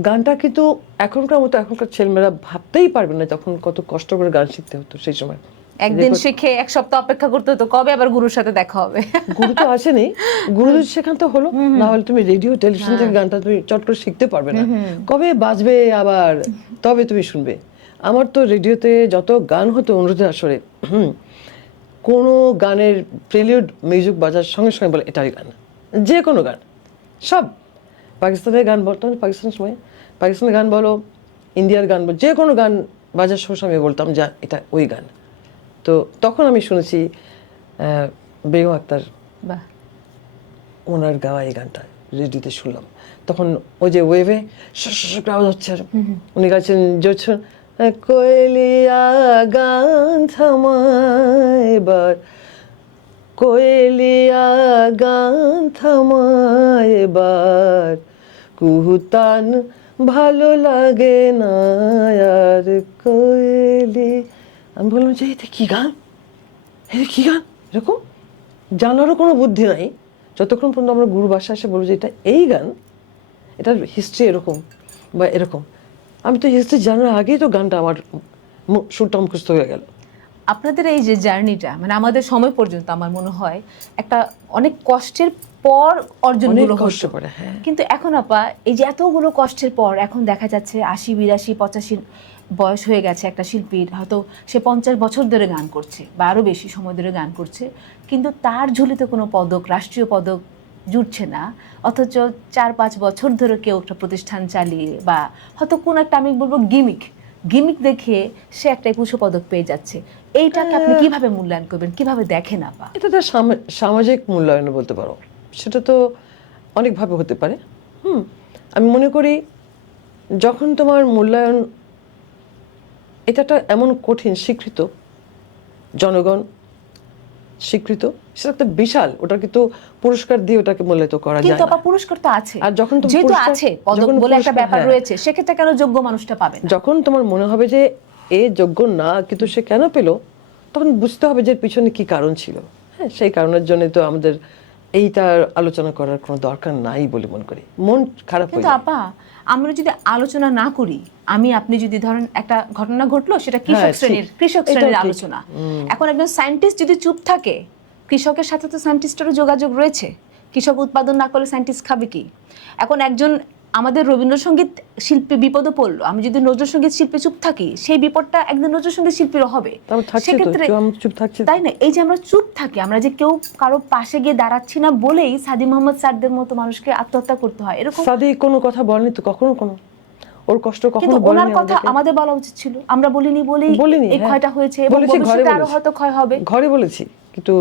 গানটা কিন্তু এখনকার মতো এখনকার ছেলেমেয়েরা ভাবতেই পারবে না তখন কত কষ্ট করে গান শিখতে হতো সেই সময়। একদিন শিখে এক সপ্তাহ অপেক্ষা করতে হতো কবে আবার গুরুর সাথে দেখা হবে। গুরু তো আসেনি, গুরু শেখান তো হলো না, হলে তুমি রেডিও টেলিভিশন থেকে গানটা তুমি চট করে শিখতে পারবে না, কবে বাজবে আবার তবে তুমি শুনবে। আমার তো রেডিওতে যত গান হতো অনুরোধের আসরে, কোনো গানের প্রেলিউড মিউজিক বাজার সঙ্গে সঙ্গে বলে এটাই গান, যে কোনো গান, সব পাকিস্তানের গান বলতো, পাকিস্তানের সময় পাকিস্তানের গান বলো, ইন্ডিয়ার গান বলো, যে কোনো গান বাজার সঙ্গে সঙ্গে বলতাম যা এটা ওই গান। তো তখন আমি শুনেছি বেগম আক্তার ওনার গাওয়া এই গানটা রেডিওতে শুনলাম, তখন ওই যে ওয়েভে আওয়াজ হচ্ছে, উনি গাইছেন জোছন কোয়েলিয়া গান থামায় এবার, কোয়েলিয়া গান থামায় এবার, কুহুতান ভালো লাগে না আর কোয়েলি। আমি বললাম যে এটা কি গান, এটা কি গান, এরকম জানারও কোনো বুদ্ধি নাই যতক্ষণ পর্যন্ত আমরা গুরু বাসায় এসে বলবো যে এটা এই গান, এটার হিস্ট্রি এরকম বা এরকম। আমি তো হিস্ট্রি জানার আগেই তো গানটা আমার সুরটা মুখস্থ হয়ে গেল। আপনাদের এই যে জার্নিটা, মানে আমাদের সময় পর্যন্ত আমার মনে হয় একটা অনেক কষ্টের পর অর্জনগুলো হচ্ছে। কিন্তু এখন আপা এই যে এতগুলো কষ্টের পর এখন দেখা যাচ্ছে 80, 82, 85 বয়স হয়ে গেছে একটা শিল্পীর, হয়তো সে 50 বছর ধরে গান করছে বা আরও বেশি সময় ধরে গান করছে, কিন্তু তার ঝুলিতে কোনো পদক, রাষ্ট্রীয় পদক জুটছে না, অথচ 4-5 বছর ধরে কেউ একটা প্রতিষ্ঠান চালিয়ে বা হয়তো কোনো একটা, আমি বলবো গিমিক দেখিয়ে সে একটা 21 পদক পেয়ে যাচ্ছে। এইটাকে আপনি কিভাবে মূল্যায়ন করবেন, কিভাবে দেখেন আপা? এটা তো সামাজিক মূল্যায়ন বলতে পারো, সেটা তো অনেকভাবে হতে পারে। আমি মনে করি যখন তোমার মূল্যায়ন, এটা একটা এমন কঠিন, স্বীকৃত, জনগণ স্বীকৃত, সেটা একটা বিশাল, ওটা কিন্তু পুরস্কার দিয়ে ওটাকে মূল্যায়িত করা যায় না। কিন্তু আপা পুরস্কার তো আছে, আর যখন যেহেতু আছে পদক বলে একটা ব্যাপার রয়েছে, সেক্ষেত্রে কেন যোগ্য মানুষটা পাবে না? যখন তোমার মনে হবে যে এ যোগ্য না কিন্তু সে কেন পেল, তখন বুঝতে হবে যে পিছনে কি কারণ ছিল। হ্যাঁ, সেই কারণের জন্য তো আমাদের এইটার আলোচনা করার কোনো দরকার নাই বলে মনে করি, মন খারাপ হয়ে যায়। কিন্তু আপা আমরা যদি আলোচনা না করি, আপনি যদি ধরেন একটা ঘটনা ঘটলো, সেটা কৃষক শ্রেণীর আলোচনা, এখন একজন সায়েন্টিস্ট যদি চুপ থাকে, কৃষকের সাথে তো সায়েন্টিস্টেরও যোগাযোগ রয়েছে, কৃষক উৎপাদন না করলে সায়েন্টিস্ট খাবে কি? এখন একজন আমাদের রবীন্দ্রসঙ্গীত শিল্পী বিপদে পড়লো, আমি যদি নজরুলসঙ্গীত শিল্পী চুপ থাকি, সেই বিপদটা একজন নজরুলসঙ্গীত শিল্পীরও হবে। সেক্ষেত্রে তাই না, এই যে আমরা চুপ থাকি, আমরা যে কেউ কারো পাশে গিয়ে দাঁড়াচ্ছি না বলেই সাদি মোহাম্মদ স্যারদের মতো মানুষকে আত্মহত্যা করতে হয়। এরকম সাদি কোনো কথা বলেনি তো কখনো, ওর কষ্ট কখনো বলেনি। ওনার কথা আমাদের বলা উচিত ছিল, আমরা বলিনি বলেই এই ক্ষয়টা হয়েছে, এবং ভবিষ্যতে আরো হয়তো ক্ষয় হবে। ঘরে বলেছি, কিন্তু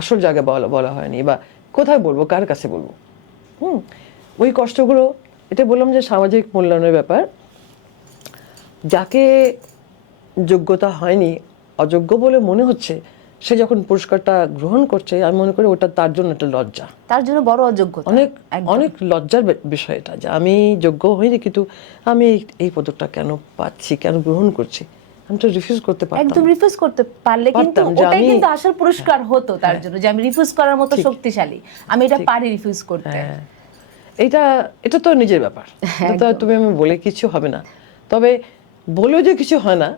আসল জায়গায় বলা হয়নি, বা কোথায় বলবো, কার কাছে বলবো। ওই কষ্টগুলো, এটা বললাম যে সামাজিক মূল্যায়নের ব্যাপার। যাকে যোগ্যতা হয়নি, অযোগ্য বলে মনে হচ্ছে, সে যখন পুরস্কারটা গ্রহণ করছে, আমি মনে করি ওটা তার জন্য একটা লজ্জা, তার জন্য বড় অযোগ্যতা, অনেক লজ্জার বিষয় এটা, যে আমি যোগ্য হইনি কিন্তু আমি এই পদকটা কেন পাচ্ছি, কেন গ্রহণ করছি। আমি তো রিফিউজ করতে পারতাম। একদম রিফিউজ করতে পারলে কিন্তু পারতাম যে ওটাই আমি- কিন্তু আসল পুরস্কার হতো তার জন্য, যে আমি রিফিউজ করার মতো ঠিক। শক্তিশালী, আমি এটা পারি রিফিউজ করতে। হ্যাঁ, এটা তো নিজের ব্যাপার, এটা তো আর তুমি আমি বলে কিছু হবে না। তবে বলেও যে কিছু হয় না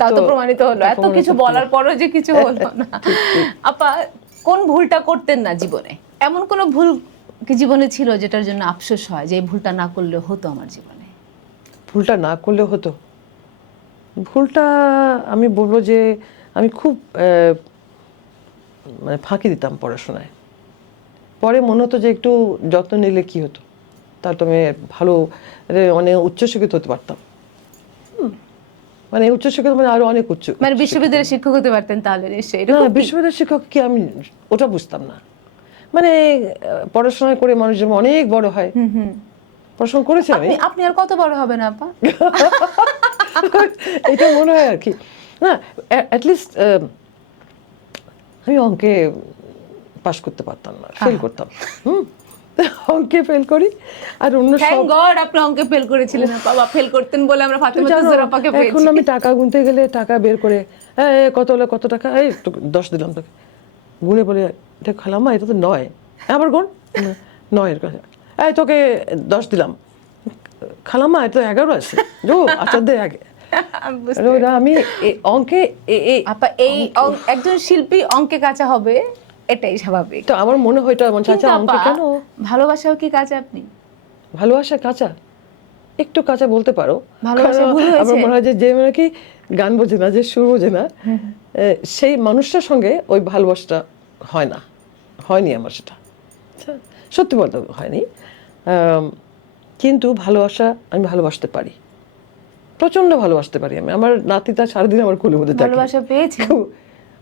তাও তো প্রমাণিত হলো, তা এত প্রমাণিত কিছু হলো। বলার পরও যে কিছু হলো না। আপা, কোন ভুলটা করতেন না জীবনে? এমন কোন ভুল কি জীবনে ছিল যেটার জন্য আফসোস হয় যে এই ভুলটা না করলে হতো আমার জীবনে? ভুলটা না করলে হতো? ভুলটা আমি বলবো যে আমি খুব মানে ফাঁকি দিতাম পড়াশোনায়। পরে মনে হতো যে একটু যত্ন নিলে কি হতো, তার তো আমি ভালো অনেক উচ্চশিক্ষিত হতে পারতাম। মানে উচ্চশিক্ষিত মানে আরো অনেক উচ্চ, মানে বিশ্ববিদ্যালয়ের শিক্ষক হতে পারতেন তাহলে নিশ্চয়ই, না এরকম কি? বিশ্ববিদ্যালয়ের শিক্ষক কি আমি ওটা বুঝতাম না। মানে পড়াশোনা করে মানুষ যেমন অনেক বড় হয়, পড়াশোনা করেছি আমি, আপনি আর কত বড় হবেন আপা? এটা মনে হয় আর কি। না অ্যাটলিস্ট আমি অঙ্কে পাশ করতে পারতাম না, ফেল করতাম। অঙ্কে ফেল করি আর অন্য থ্যাংক সব। গড আপনি অঙ্কে ফেল করেছিলেন না বাবা, ফেল করতেন বলে আমরা ফাতেমা জানো, জোহরা আপাকে এখন পেয়েছি। আমি টাকা গুনতে গেলে টাকা বের করে কত হলো, কত টাকা, এই তোকে 10 দিলাম, তোকে গুনে বলে এটা খালাম্মা এটা তো 9, আবার গুন 9 এর কথা, এই তোকে 10 দিলাম, খালাম্মা এটা তো 11 আছে, যো আচ্ছা দে আগে। আমি বুঝতে আর ওরা আমি অঙ্কে আপা এই একজন শিল্পী অঙ্কে কাঁচা হবে এটাই স্বাভাবিক। তো আমার মনে হয় এটা মনে কিন্তু চাচা অঙ্কে আপা, কেন? ভালোবাসাও কি কাঁচা আপনি? ভালোবাসা কাঁচা, একটু কাঁচা বলতে পারো। ভালোবাসা কারণ ভুল হয়েছে? আমার মনে হয় যে মানে কি গান বোঝে না, যে সুর বোঝে না, সেই মানুষটার সঙ্গে ওই ভালোবাসাটা হয় না, হয়নি আমার সেটা। আচ্ছা, সত্যি বলতে হয়নি। কিন্তু ভালোবাসা আমি ভালোবাসতে পারি, প্রচন্ড ভালোবাসতে পারি আমি। আমার নাতিটা সারাদিন আমার কোলের মধ্যে থাকে। ভালোবাসা পেয়েছি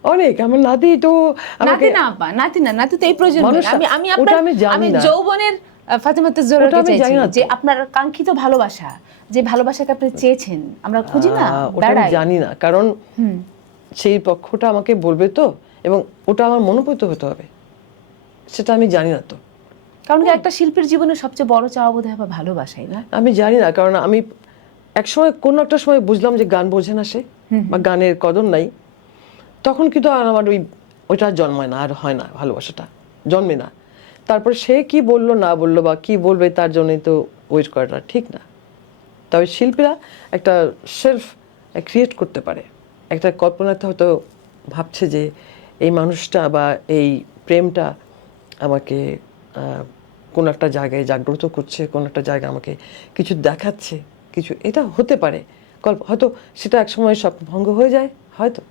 অনেক, আমার নাতি তো নাতি আমাকে, না আপা, নাতি না, নাতি তো এই প্রয়োজন মানুষ, আমি আমি ওটা আপনার আমি জানি আমি না। যৌবনের ফাতেমা ওটা জোহরাকে আমি চাইছি জানি না তো। যে আপনার কাঙ্ক্ষিত ভালোবাসা, যে ভালোবাসাকে আপনি চেয়েছেন, আমরা খুঁজি না, ওটা আমি বেড়াই। জানি না, কারণ সেই পক্ষটা আমাকে বলবে তো, এবং ওটা আমার মনোনীত হতে হবে, সেটা আমি জানি না তো। কারণ কি একটা শিল্পীর জীবনে সবচেয়ে বড় চাওয়া বোধ হয় ভালোবাসাই না? আমি জানি না, কারণ আমি একসময় কোনো একটা সময় বুঝলাম যে গান বোঝে না সে, বা গানের কদর নাই, তখন কিন্তু আর আমার ওইটা জন্মায় না, আর হয় না, ভালোবাসাটা জন্মে না। তারপর সে কি বললো না বললো বা কি বলবে তার জন্যই তো ওয়েট করাটা ঠিক না। তবে শিল্পীরা একটা সেলফ ক্রিয়েট করতে পারে, একটা কল্পনাতে হয়তো ভাবছে যে এই মানুষটা বা এই প্রেমটা আমাকে কোন একটা জায়গায় জাগ্রত করছে, কোন একটা জায়গায় আমাকে কিছু দেখাচ্ছে, কিছু, এটা হতে পারে হয়তো সেটা একসময় স্বপ্নভঙ্গ হয়ে যায় হয়তো,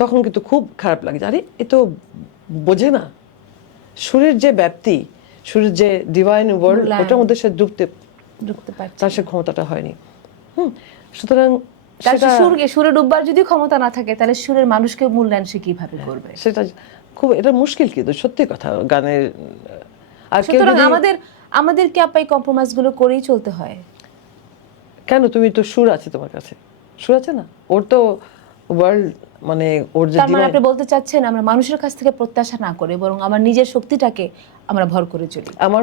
তখন কিন্তু খুব খারাপ লাগে, আরে এ তো বোঝে না সুরের যে ব্যাপ্তি, সুরের যে ডিভাইন ওয়ার্ল্ড, ওটার মধ্যে সে ঢুকতে পারছে তার সে ক্ষমতাটা হয়নি। সুতরাং তার সেটা সুরে ডুববার যদি ক্ষমতা না থাকে তাহলে সুরের মানুষকে মূল্যায়ন সে কিভাবে করবে? সেটা খুব, এটা মুশকিল, কিন্তু সত্যি কথা গানের। আর কেউ সুতরাং যদি, আমাদের কি আপা এই কম্প্রোমাইজ গুলো করেই চলতে হয়? কেন, তুমি তো সুর আছে তোমার কাছে, সুর আছে না, ওর তো ওয়ার্ল্ড, মানে ওর যে তার মানে divine- আপনি বলতে চাচ্ছেন আমরা মানুষের কাছ থেকে প্রত্যাশা না করে বরং আমার নিজের শক্তিটাকে আমরা ভর করে চলি? আমার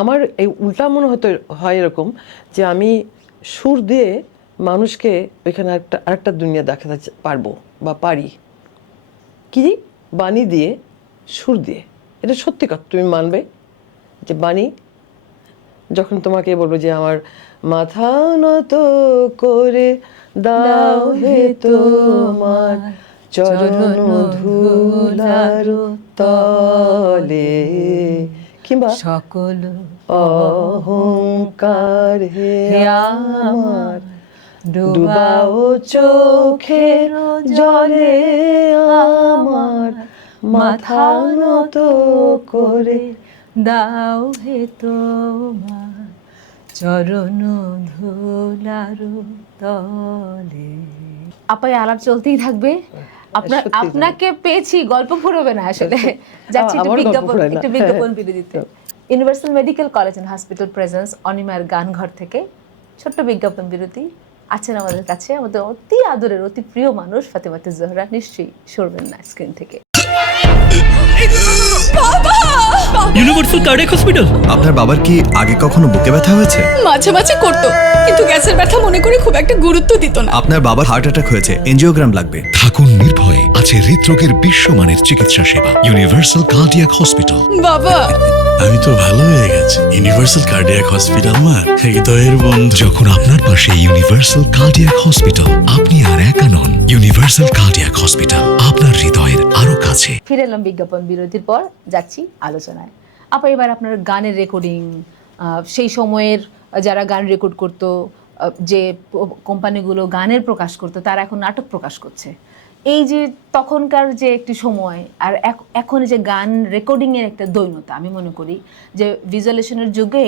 আমার এই উল্টা মনে হতে হয় এরকম, যে আমি সুর দিয়ে মানুষকে ওইখানে আরেকটা দুনিয়া দেখাতে পারবো বা পারি, কি বাণী দিয়ে, সুর দিয়ে। এটা সত্যি কথা, তুমি মানবে যে বাণী যখন তোমাকে বলবো যে আমার মাথা নত করে দাও হে তোমার চরণ ধুলার তলে, কিংবা সকল অহংকার হে আমার ডুবাও চোখের জলে আমার মাথা নত করে দাও হে তোমার চরণ ধুলার তলে। আপাই আলাপ চলতেই থাকবে। আপনাকে পেয়েছি, গল্প ফুরোবে না আসলে। যাচ্ছি একটু বিজ্ঞাপন বিরতিতে। Universal medical college and hospital presents অনিমার গান ঘর থেকে ছোট্ট বিজ্ঞাপন বিরতি। আছেন আমাদের কাছে আমাদের অতি আদরের অতি প্রিয় মানুষ ফাতেমা জোহরা, নিশ্চয়ই সরবেন না স্ক্রিন থেকে। বাবা ইউনিভার্সাল কার্ডিয়াক হসপিটাল। আপনার বাবার কি আগে কখনো বুকে ব্যথা হয়েছে? মাঝে মাঝে করতো, কিন্তু গ্যাসের ব্যথা মনে করে খুব একটা গুরুত্ব দিত না। আপনার বাবার হার্ট অ্যাটাক হয়েছে, এনজিওগ্রাম লাগবে। থাকুন নির্ভয়ে, আছে হৃদরোগের বিশ্বমানের চিকিৎসা সেবা। Universal cardiac hospital. বাবা, আমি তো ভালো হয়ে গেছি। ইউনিভার্সাল কার্ডিয়াক হসপিটাল আমার হৃদয়ের বন্ধু। যখন আপনার পাশে ইউনিভার্সাল কার্ডিয়াক হসপিটাল, আপনি আর একা নন। ইউনিভার্সাল কার্ডিয়াক হসপিটাল, আপনার হৃদয়ের আরো কাছে। ফিরে এলাম বিজ্ঞাপন বিরতির পর, যাচ্ছি আলোচনায়। আপা, এবার আপনার গানের রেকর্ডিং, সেই সময়ের যারা গান রেকর্ড করতো, যে কোম্পানিগুলো গানের প্রকাশ করতো, তারা এখন নাটক প্রকাশ করছে। এই যে তখনকার যে একটি সময় আর এখন যে গান রেকর্ডিংয়ের একটা দৈন্যতা, আমি মনে করি যে ভিজুয়ালাইজেশনের যুগে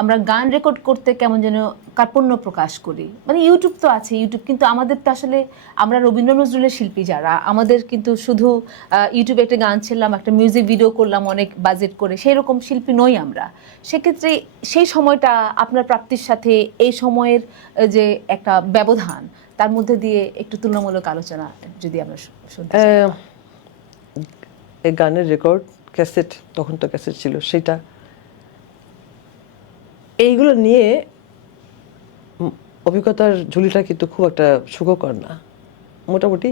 আমরা গান রেকর্ড করতে কেমন যেন কার্পণ্য প্রকাশ করি। মানে ইউটিউব তো আছে, ইউটিউব, কিন্তু আমাদের তো আসলে আমরা রবীন্দ্র নজরুলের শিল্পী যারা, আমাদের কিন্তু শুধু ইউটিউবে একটা গান ছিলাম, একটা মিউজিক ভিডিও করলাম অনেক বাজেট করে, সেই রকম শিল্পী নই আমরা। সেক্ষেত্রে সেই সময়টা আপনার প্রাপ্তির সাথে এই সময়ের যে একটা ব্যবধান, তার মধ্যে দিয়ে একটু তুলনামূলক আলোচনা যদি আমরা শুনতে চাই। এই গানের রেকর্ড, ক্যাসেট, তখন তো ক্যাসেট ছিল, সেটা এইগুলো নিয়ে অভিজ্ঞতার ঝুলিটা কিন্তু খুব একটা সুখকর না, মোটামুটি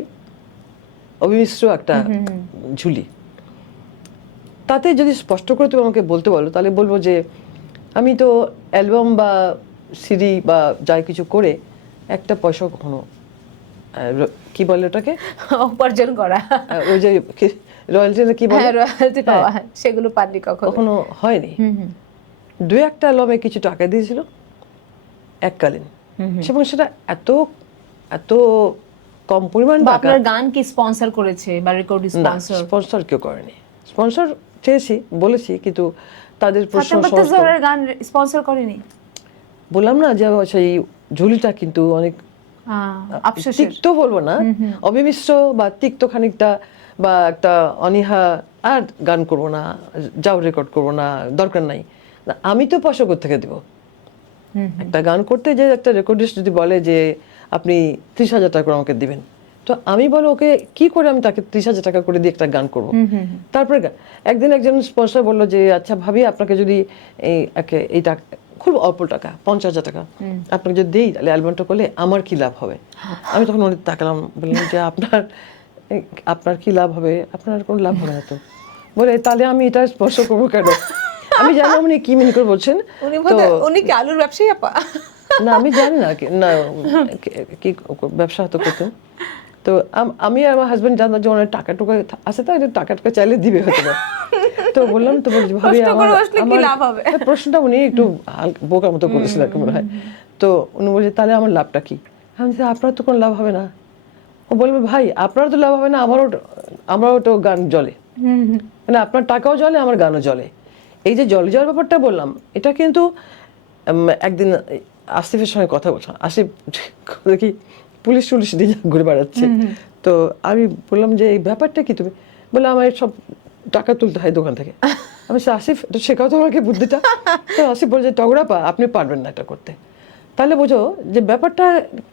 অবিমিশ্র একটা ঝুলি। তাতে যদি স্পষ্ট করে তুমি আমাকে বলতে বলো, তাহলে বলবো যে আমি তো অ্যালবাম বা সিডি বা যাই কিছু করে একটা পয়সা কখনো কি বলে ওটাকে উপার্জন করা, ওই যে রয়্যালটি না কি বলে, রয়্যালটি পাওয়া, সেগুলো পাননি কখনো হয়নি। দু একটা অ্যালবামে কিছু টাকা দিয়েছিল এককালীন, এবং সেটা এত এত কম পরিমাণ টাকা। আপনার গান কি স্পন্সর করেছে বা রেকর্ড স্পন্সর? স্পন্সর কেউ করেনি। স্পন্সর চেয়েছি, বলেছি, কিন্তু তাদের প্রশ্ন গান স্পন্সর করেনি। বললাম না যে সেই ঝুলিটা কিন্তু অনেক আফসোসের, তিক্ত বলবো না, অবিমিশ্র বা তিক্ত খানিকটা, বা একটা অনীহা, আর গান করবো না, যাও রেকর্ড করবো না, দরকার নাই। আমি তো পয়সা কোথা থেকে দেবো? একটা গান করতে যে একটা রেকর্ডিস্ট যদি বলে যে আপনি 30,000 টাকা করে আমাকে দিবেন, তো আমি বলো ওকে কি করে আমি তাকে 30,000 টাকা করে দিয়ে একটা গান করবো? তারপরে একদিন একজন স্পন্সর বললো যে আচ্ছা ভাবি, আপনাকে যদি এই টাকা, খুব অল্প টাকা, 50,000 টাকা আপনাকে যদি দিই, তাহলে অ্যালবামটা করলে আমার কি লাভ হবে? আমি তখন অনেক তাকালাম, বললাম যে আপনার কি লাভ হবে? আপনার কোনো লাভ হবে না তো। বলে তাহলে আমি এটা স্পর্শ করবো কেন? আমি জানি উনি কি মিন করে বলছেন। উনি কি আলুর ব্যবসায়ী আপা? না, আমি জানি না কি ব্যবসা হতো করতেন। তো আমি আর আমার হাজবেন্ড জানতাম যে ওনার টাকা টুকা আছে, তো টাকা টুকা চাইলে দিবে হয়তো না। তো বললাম, তো বলছি ভাবি আমার প্রশ্নটা উনি একটু বোকার মতো করেছিল আর কি মনে হয়। তো উনি বলছে তাহলে আমার লাভটা কি? আমি বলছি আপনার তো কোনো লাভ হবে না। ও বলবে ভাই আপনার তো লাভ হবে না, আমারও তো গান জ্বলে, মানে আপনার টাকাও জ্বলে, আমার গানও জ্বলে। এই যে জলে যাওয়ার ব্যাপারটা বললাম, এটা কিন্তু একদিন আসিফের সঙ্গে কথা বলছিলাম। আসিফ দেখি পুলিশ দিয়ে ঘুরে বেড়াচ্ছে, তো আমি বললাম যে এই ব্যাপারটা কি? তুমি বলে আমার সব টাকা তুলতে হয় দোকান থেকে। আমি আসিফ তো শেখাও তো আমাকে বুদ্ধিটা। তো আসিফ বলছে টগরাপা আপনি পারবেন না এটা করতে। তাহলে বোঝো যে ব্যাপারটা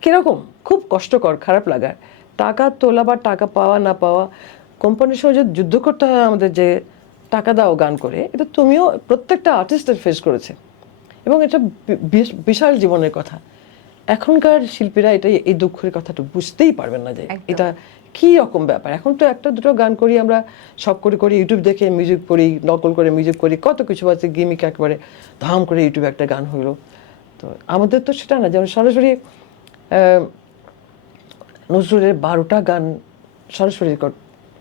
কিরকম, খুব কষ্টকর, খারাপ লাগার। টাকা তোলা বা টাকা পাওয়া না পাওয়া, কোম্পানির সঙ্গে যে যুদ্ধ করতে হয় আমাদের, যে টাকা দাও গান করে, এটা তুমিও প্রত্যেকটা আর্টিস্টের ফেস করেছে, এবং এটা বিশাল জীবনের কথা। এখনকার শিল্পীরা এই দুঃখের কথাটা বুঝতেই পারবেন না যে এটা কি রকম ব্যাপার। এখন তো একটা দুটো গান করি আমরা, সব করি ইউটিউব দেখে মিউজিক করি, নকল করে মিউজিক করি, কত কিছু আছে, গিমিক একেবারে ধাম করে ইউটিউবে একটা গান হইলো। তো আমাদের তো সেটা না, যেমন সরাসরি নজরুলের 12টা গান সরাসরি রেকর্ড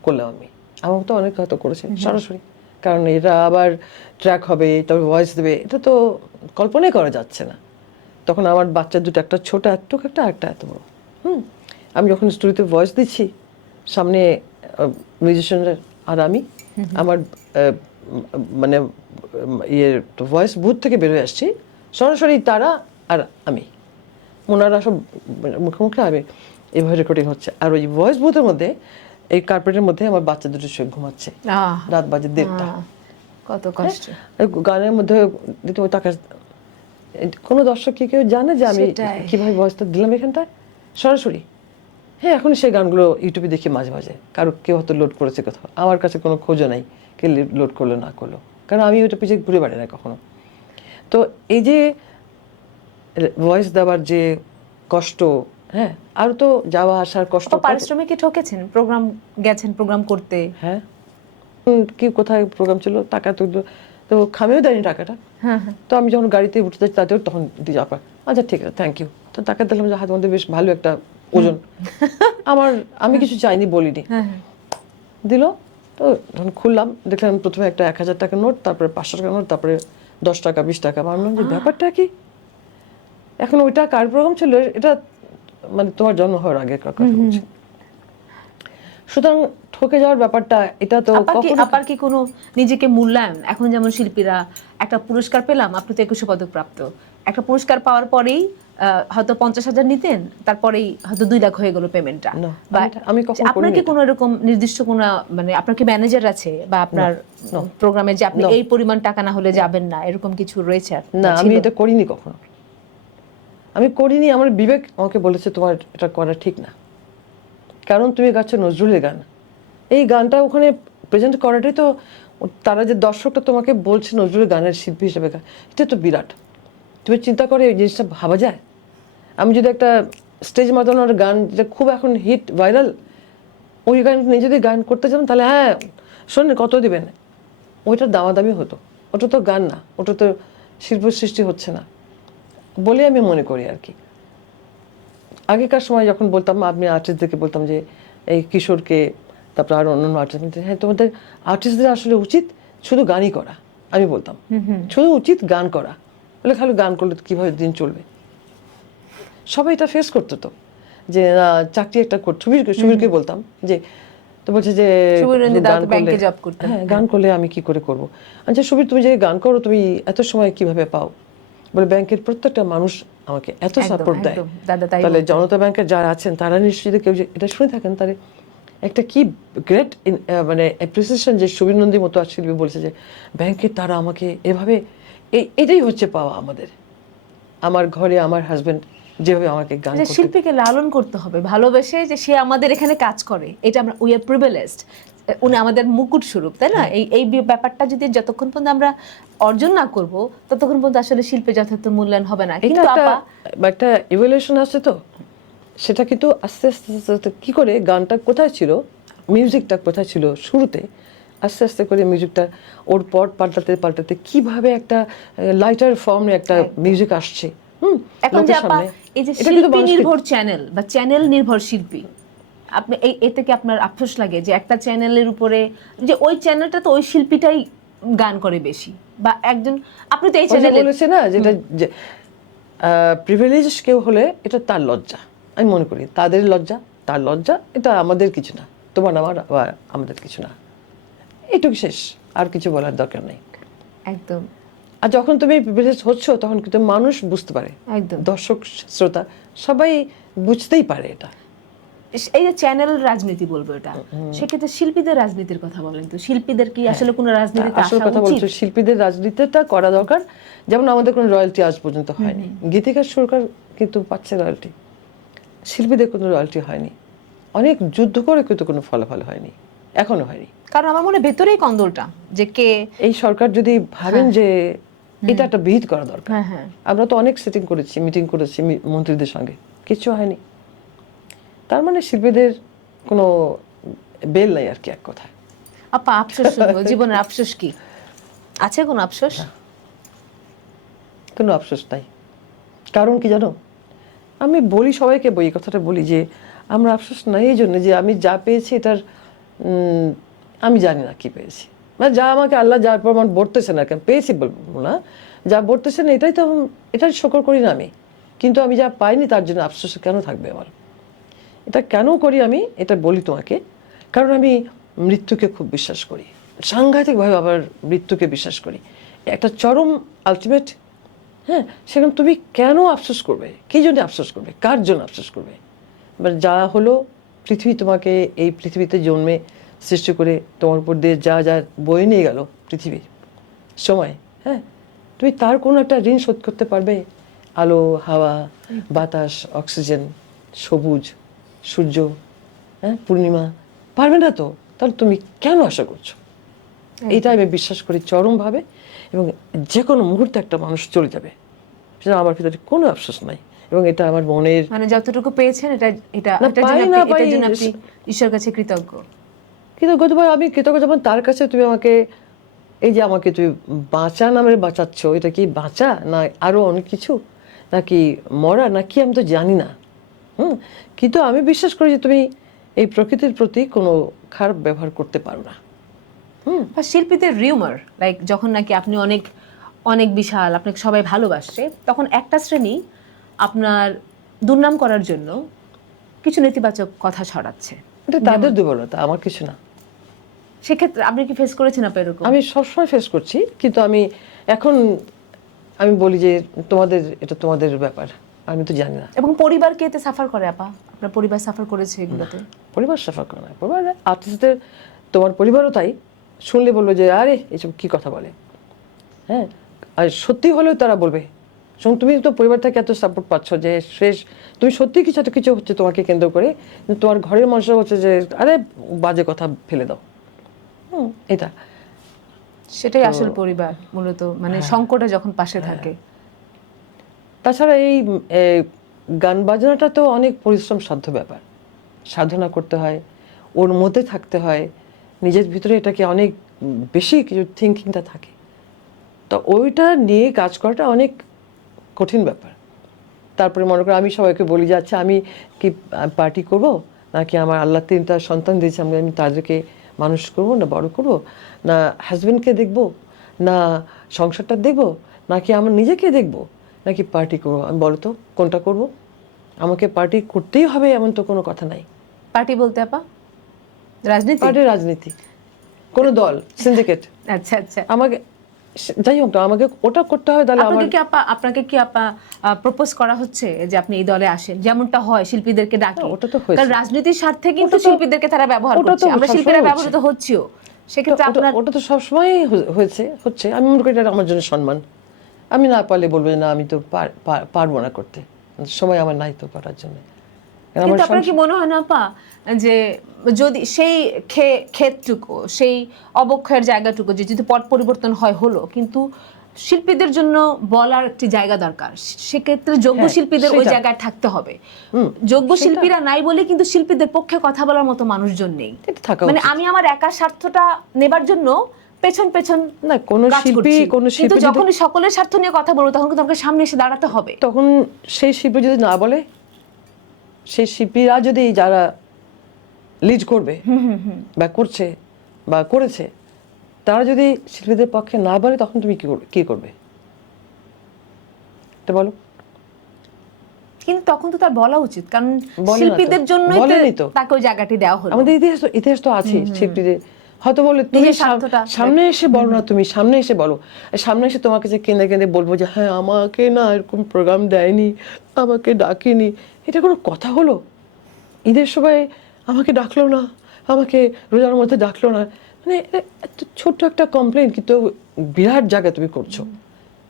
করলাম আমি। আমার তো অনেক হয়তো করেছে সরাসরি, কারণ এটা আবার ট্র্যাক হবে, তবে ভয়েস দেবে, এটা তো কল্পনাই করা যাচ্ছে না। তখন আমার বাচ্চা দুটো, একটা ছোট একটু একটা, একটা এত বড়। আমি যখন স্টুডিওতে ভয়েস দিচ্ছি, সামনে মিউজিশিয়ানরা আর আমি, আমার মানে ভয়েস বুথ থেকে বেরোয় আসছি, সরাসরি তারা আর আমি, ওনারা সব মুখোমুখি, আমি এভাবে রেকর্ডিং হচ্ছে। আর ওই ভয়েস বুথের মধ্যে, এই কার্পেটের মধ্যে আমার বাচ্চা দুটো শুয়ে ঘুমাচ্ছে, রাত বাজে 1:30। কত কষ্ট। গানের মধ্যে টাকা, কোনো দর্শক কি কেউ জানে যে আমি কিভাবে ভয়েসটা দিলাম এখানটায় সরাসরি? হ্যাঁ, এখন সেই গানগুলো ইউটিউবে দেখি মাঝে মাঝে, কেউ হয়তো লোড করেছে কোথাও, আমার কাছে কোনো খোঁজও নাই কে লোড করলো না করলো। কারণ আমি ওটা পিছিয়ে ঘুরে বেড়াই না কখনো। তো এই যে ভয়েস দেওয়ার যে কষ্ট, হ্যাঁ, আর তো যাওয়া আসার কষ্ট। আপা পারিশ্রমিকে ঠকেছেন, প্রোগ্রাম গেছেন প্রোগ্রাম করতে? হ্যাঁ, কি কোথায় প্রোগ্রাম ছিল, টাকা তো তো খামেও দেয়নি টাকাটা। হ্যাঁ হ্যাঁ। তো আমি যখন গাড়িতে উঠতে যাচ্ছি তাতেও তখন দিয়ে যাওয়ার, আচ্ছা ঠিক আছে থ্যাংক ইউ, তো টাকা দিলাম যে হাতের মধ্যে বেশ ভালো একটা ওজন। আমি কিছু চাইনি, বলিনি, হ্যাঁ হ্যাঁ। দিল। তো যখন খুললাম দেখলাম প্রথমে একটা 1000 টাকার নোট, তারপরে 500 টাকার নোট, তারপরে 10 টাকা 20 টাকা। ভাবলাম যে ব্যাপারটা কি, এখন ওইটা কার প্রোগ্রাম ছিল, এটা মানে তোমার জন্ম হওয়ার আগের কথা বলছি। সুতরাং ঠকে যাওয়ার ব্যাপারটা, এটা তো আপার কি কোনো নিজেকে মূল্যায়ন, এখন যেমন শিল্পীরা একটা পুরস্কার পেলাম, আপনি তো 21 পদক প্রাপ্ত, একটা পুরস্কার পাওয়ার পরেই হয়তো 50,000 নিতেন, তারপরেই হয়তো 2 লাখ হয়ে গেল পেমেন্টটা, না, বা আমি কখনো আপনার কি কোনো এরকম নির্দিষ্ট কোনো মানে আপনার কি ম্যানেজার আছে বা আপনার প্রোগ্রামে যে আপনি এই পরিমাণ টাকা না হলে যাবেন না, এরকম কিছু রয়েছে? না, আমি এটা করিনি কখনো, আমি করিনি। আমার বিবেক আমাকে বলেছে তোমার এটা করা ঠিক না, কারণ তুমি গাচ্ছ নজরুলের গান, এই গানটা ওখানে প্রেজেন্ট করাটাই তো, তারা যে দর্শকটা তোমাকে বলছে নজরুলের গানের শিল্পী হিসেবে, এটা তো বিরাট। তুমি চিন্তা করে এই জিনিসটা ভাবা যায়? আমি যদি একটা স্টেজ মাতানোর গান, যেটা খুব এখন হিট ভাইরাল, ওই গান নিয়ে যদি গান করতে চান, তাহলে হ্যাঁ শোনেন কত দিবেন, ওইটার দামাদামি হতো। ওটা তো গান না, ওটা তো শিল্প সৃষ্টি হচ্ছে না বলে আমি মনে করি আর কি। আগেকার সময় যখন বলতাম, আমি আর্টিস্টদেরকে বলতাম যে এই কিশোরকে, তারপর আরো অন্যান্য আর্টিস্ট, হ্যাঁ তোমাদের আর্টিস্টদের আসলে উচিত শুধু গানই করা, আমি বলতাম শুধু উচিত গান করা, বলে খালি গান করলে কিভাবে দিন চলবে। সবাই এটা ফেস করতো তো, যে চাকরি একটা করতো। সুবীরকে বলতাম যে, তো বলছে যে হ্যাঁ গান করলে আমি কি করে করবো। আচ্ছা সুবীর, তুমি যে গান করো, তুমি এত সময় কিভাবে পাও? বলে ব্যাংকের প্রত্যেকটা মানুষ আমাকে এত সাপোর্ট দেয়, তাহলে জনতা ব্যাংকের যারা আছেন তারা নিশ্চয়ই যদি কেউ এটা শুনে থাকেন, তাহলে একটা কি গ্রেট মানে অ্যাপ্রিসিয়েশন যে সুবীর নন্দী মতো আর শিল্পী বলছে যে ব্যাংকের তারা আমাকে এভাবে, এটাই হচ্ছে পাওয়া আমাদের। আমার ঘরে আমার হাজবেন্ড যেভাবে আমাকে গান করতে, শিল্পীকে লালন করতে হবে ভালোবেসে, যে সে আমাদের এখানে কাজ করে, এটা আমরা উই আর প্রিভিলেজড, উনি আমাদের মুকুট স্বরূপ, তাই না? এই ব্যাপারটা যদি যতক্ষণ পর্যন্ত আমরা অর্জন না করব, ততক্ষণ পর্যন্ত আসলে শিল্পে যথার্থ মূল্যায়ন হবে না। কিন্তু একটা ইভলিউশন আছে তো, সেটা কিন্তু আস্তে আস্তে আস্তে কি করে, গানটা কোথায় ছিল, মিউজিকটা কোথায় ছিল শুরুতে, আস্তে আস্তে করে মিউজিকটা ওর পট পাল্টাতে পাল্টাতে কিভাবে একটা লাইটার ফর্মে একটা মিউজিক আসছে। এখন যে আপা এই যে শিল্পী নির্ভর চ্যানেল বা চ্যানেল নির্ভর শিল্পী, আপনি এতে কি আপনার আফসোস লাগে যে একটা চ্যানেলের উপরে, যে ওই চ্যানেলটা তো ওই শিল্পীটাই গান করে বেশি, বা একজন, আপনি তো এই চ্যানেলে বলেছে না যেটা প্রিভিলেজ কেউ হলে এটা তার লজ্জা, আমি মনে করি তাদের লজ্জা, তার লজ্জা, এটা আমাদের কিছু না, তোমার আমার আমাদের কিছু না, এইটুকু শেষ, আর কিছু বলার দরকার নেই একদম। আর যখন তুমি প্রিভিলেজ হচ্ছ, তখন কিন্তু মানুষ বুঝতে পারে, একদম দর্শক শ্রোতা সবাই বুঝতেই পারে এটা। এই যে চ্যানেল রাজনীতি বলবো এটা, সেক্ষেত্রে শিল্পীদের রাজনীতির কথা বলেন তো, শিল্পীদের কি আসলে কোনো রাজনীতিতে আসা কথা উচিত? বলছো, শিল্পীদের রাজনীতিটা করা দরকার। যেমন আমাদের কোনো রয়্যালটি আজ পর্যন্ত হয়নি, গীতিকার সুরকার কিন্তু পাচ্ছে রয়্যালটি, শিল্পীদের কোনো রয়্যালটি হয়নি, অনেক যুদ্ধ করে কিন্তু কোনো ফলাফল হয়নি, এখনো হয়নি। কারণ আমার মনে ভেতরেই কন্দলটা, যে কে এই সরকার যদি ভাবেন যে এটা একটা বিহিত করা দরকার, আমরা তো অনেক সিটিং করেছি, মিটিং করেছি মন্ত্রীদের সঙ্গে, কিছু হয়নি, তার মানে শিল্পীদের কোনো বেল নাই আর কি, এক কথায়। আপা আফসোস শুনবো, জীবনের আফসোস কি আছে? কোনো আফসোস? কোনো আফসোস নাই। কারণ কি জানো, আমি বলি সবাইকে, বই কথাটা বলি যে আমরা আফসোস নাই এই জন্য যে আমি যা পেয়েছি এটার আমি জানি না কি পেয়েছি, মানে যা আমাকে আল্লাহ যার প্রমাণ বর্তেছে না, কেন পেয়েছি বলবো না, যা বর্তেছে না এটাই তো, এটাই শকর করি না আমি, কিন্তু আমি যা পাইনি তার জন্য আফসোস কেন থাকবে আমার? এটা কেন করি আমি, এটা বলি তোমাকে, কারণ আমি মৃত্যুকে খুব বিশ্বাস করি, সাংঘাতিকভাবে আবার মৃত্যুকে বিশ্বাস করি, একটা চরম আলটিমেট। হ্যাঁ, সেখানে তুমি কেন আফসোস করবে, কী জন্য আফসোস করবে, কার জন্য আফসোস করবে? মানে যা হলো, পৃথিবী তোমাকে এই পৃথিবীতে জন্মে সৃষ্টি করে তোমার উপর দিয়ে যা যা বয়ে নিয়ে গেল পৃথিবীর সময়, হ্যাঁ, তুমি তার কোনো একটা ঋণ শোধ করতে পারবে? আলো, হাওয়া, বাতাস, অক্সিজেন, সবুজ, সূর্য, হ্যাঁ, পূর্ণিমা, পারবে না তো, তাহলে তুমি কেন আশা করছো? এটা আমি বিশ্বাস করি চরমভাবে, এবং যে কোনো মুহূর্তে একটা মানুষ চলে যাবে, সেটা আমার ভিতরে কোনো আফসোস নাই, এবং এটা আমার মনের মানে যতটুকু পেয়েছেন এটা এটা না, এটার পাই জন্য না আপনি- পাই, এটার জন্য আপনি ঈশ্বরের কাছে কৃতজ্ঞ। কৃতজ্ঞতা আমি কৃতজ্ঞ যেমন তার কাছে তুমি আমাকে এই যে আমাকে তুমি বাঁচা নামে বাঁচাচ্ছ, এটা কি বাঁচা না আরো অনেক কিছু, নাকি মরা, না কি আমি তো জানি না। কিন্তু আমি বিশ্বাস করি যে তুমি এই প্রকৃতির প্রতি কোনো খারাপ ব্যবহার করতে পারো না। বা শিল্পীদের রিউমার লাইক যখন নাকি আপনি অনেক অনেক বিশাল, আপনাকে সবাই ভালোবাসে, তখন একটা শ্রেণী আপনার দুর্নাম করার জন্য কিছু নেতিবাচক কথা ছড়াচ্ছে। এটা তাদের দুর্বলতা, আমার কিছু না। সেক্ষেত্রে আপনি কি ফেস করেছেন আপনি এরকম? আমি সবসময় ফেস করছি, কিন্তু আমি এখন আমি বলি যে এটা তোমাদের ব্যাপার, আমি তো জানি না। এবং পরিবার কে এতে সাফার করে আপা? আপনার পরিবার সাফার করেছে এগুলোতে? পরিবার সাফার করে না, পরিবার আর্টিস্টদের, তোমার পরিবারও তাই, শুনলে বলবে যে আরে এসব কি কথা বলে। হ্যাঁ, আর সত্যি হলেও তারা বলবে, শুনুন তুমি তো পরিবার থেকে এত সাপোর্ট পাচ্ছ যে শেষ তুমি সত্যি কিছু একটা কিছু হচ্ছে তোমাকে কেন্দ্র করে, কিন্তু তোমার ঘরের মানুষরা বলছে যে আরে বাজে কথা ফেলে দাও। এটা সেটাই আসল পরিবার মূলত, মানে সংকটে যখন পাশে থাকে। তাছাড়া এই গান বাজনাটা তো অনেক পরিশ্রম সাধ্য ব্যাপার, সাধনা করতে হয়, ওর মধ্যে থাকতে হয়, নিজের ভিতরে এটাকে অনেক বেশি কিছু থিঙ্কিংটা থাকে, তো ওইটা নিয়ে কাজ করাটা অনেক কঠিন ব্যাপার। তারপরে মনে করো আমি সবাইকে বলি যে আচ্ছা আমি কি পার্টি করব, নাকি আমার আল্লাহ 3টা সন্তান দিয়েছে, আমি তাদেরকে মানুষ করব না বড় করব, না হাজবেন্ডকে দেখব, না সংসারটা দেখব, নাকি আমার নিজেকে দেখব, নাকি পার্টি করবো? আমি বলো তো কোনটা করব? আমাকে পার্টি করতেই হবে এমন তো কোনো কথা নাই। পার্টি বলতে আপা রাজনীতি? পার্টি রাজনীতি, কোনো দল, সিন্ডিকেট, আচ্ছা আচ্ছা। আমাকে যাই হোক না, আমাকে ওটা করতে হবে। তাহলে আমার আপনাকে কি আপা প্রপোজ করা হচ্ছে যে আপনি এই দলে আসেন, যেমনটা হয় শিল্পীদেরকে ডাকে? ওটা তো হয়েছে। কারণ রাজনীতির স্বার্থে কিন্তু ওটা তো- শিল্পীদেরকে তারা ব্যবহার ওটা তো করছে, আমরা সবসময় শিল্পীরা হচ্ছে। ব্যবহৃত হচ্ছেও। সেক্ষেত্রে আপনার ওটা তো সবসময় হচ্ছে। আমি মনে করি এটা আমার জন্য সম্মান। আমি না পারলে বলবো যে না আমি তো পারবো না করতে, সময় আমার নাই তো করার জন্য। কিন্তু আপনার কি মনে হয় না আপা যে যদি সেই ক্ষেতটুকু, সেই অবক্ষয়ের জায়গাটুকু যে যদি পট পরিবর্তন হলো, কিন্তু শিল্পীদের জন্য বলার একটি জায়গা দরকার, সেক্ষেত্রে যোগ্য হ্যাঁ, শিল্পীদের ওই সেটা। জায়গায় থাকতে হবে। যোগ্য শিল্পীরা নাই বলে কিন্তু শিল্পীদের পক্ষে কথা বলার মতো মানুষজন নেই। এটা থাকা মানে উচিত। আমি আমার একার স্বার্থটা নেবার জন্য পেছন পেছন না, কোনো কাজ শিল্পী করছি। কোনো কিন্তু শিল্পী যখনই সকলের স্বার্থ নিয়ে কথা বলবো তখন কিন্তু আমাকে সামনে এসে দাঁড়াতে হবে। তখন সেই শিল্পী যদি না বলে, সেই শিল্পীরা যদি যারা লিড করবে বা করছে বা করেছে, তারা যদি শিল্পীদের পক্ষে না বলে, তখন তুমি কি করবে এটা বলো? কিন্তু তখন তো তার বলা উচিত, কারণ বলে না তো। শিল্পীদের জন্যই বলেনি তো। তাকে ওই জায়গাটি দেওয়া হলো। আমাদের ইতিহাস তো আছে শিল্পীদের। হয়তো বলে তুমি নিজের স্বার্থটা সামনে এসে বলো না, তুমি সামনে এসে বলো, সামনে এসে তোমাকে যে কেঁদে কেঁদে বলবো যে হ্যাঁ আমাকে না এরকম প্রোগ্রাম দেয়নি, আমাকে ডাকেনি, এটা কোনো কথা হলো? ঈদের সময় আমাকে ডাকলো না, আমাকে রোজার মধ্যে ডাকলো না, মানে এত ছোট্ট একটা কমপ্লেন, কিন্তু বিরাট জায়গায় তুমি করছো।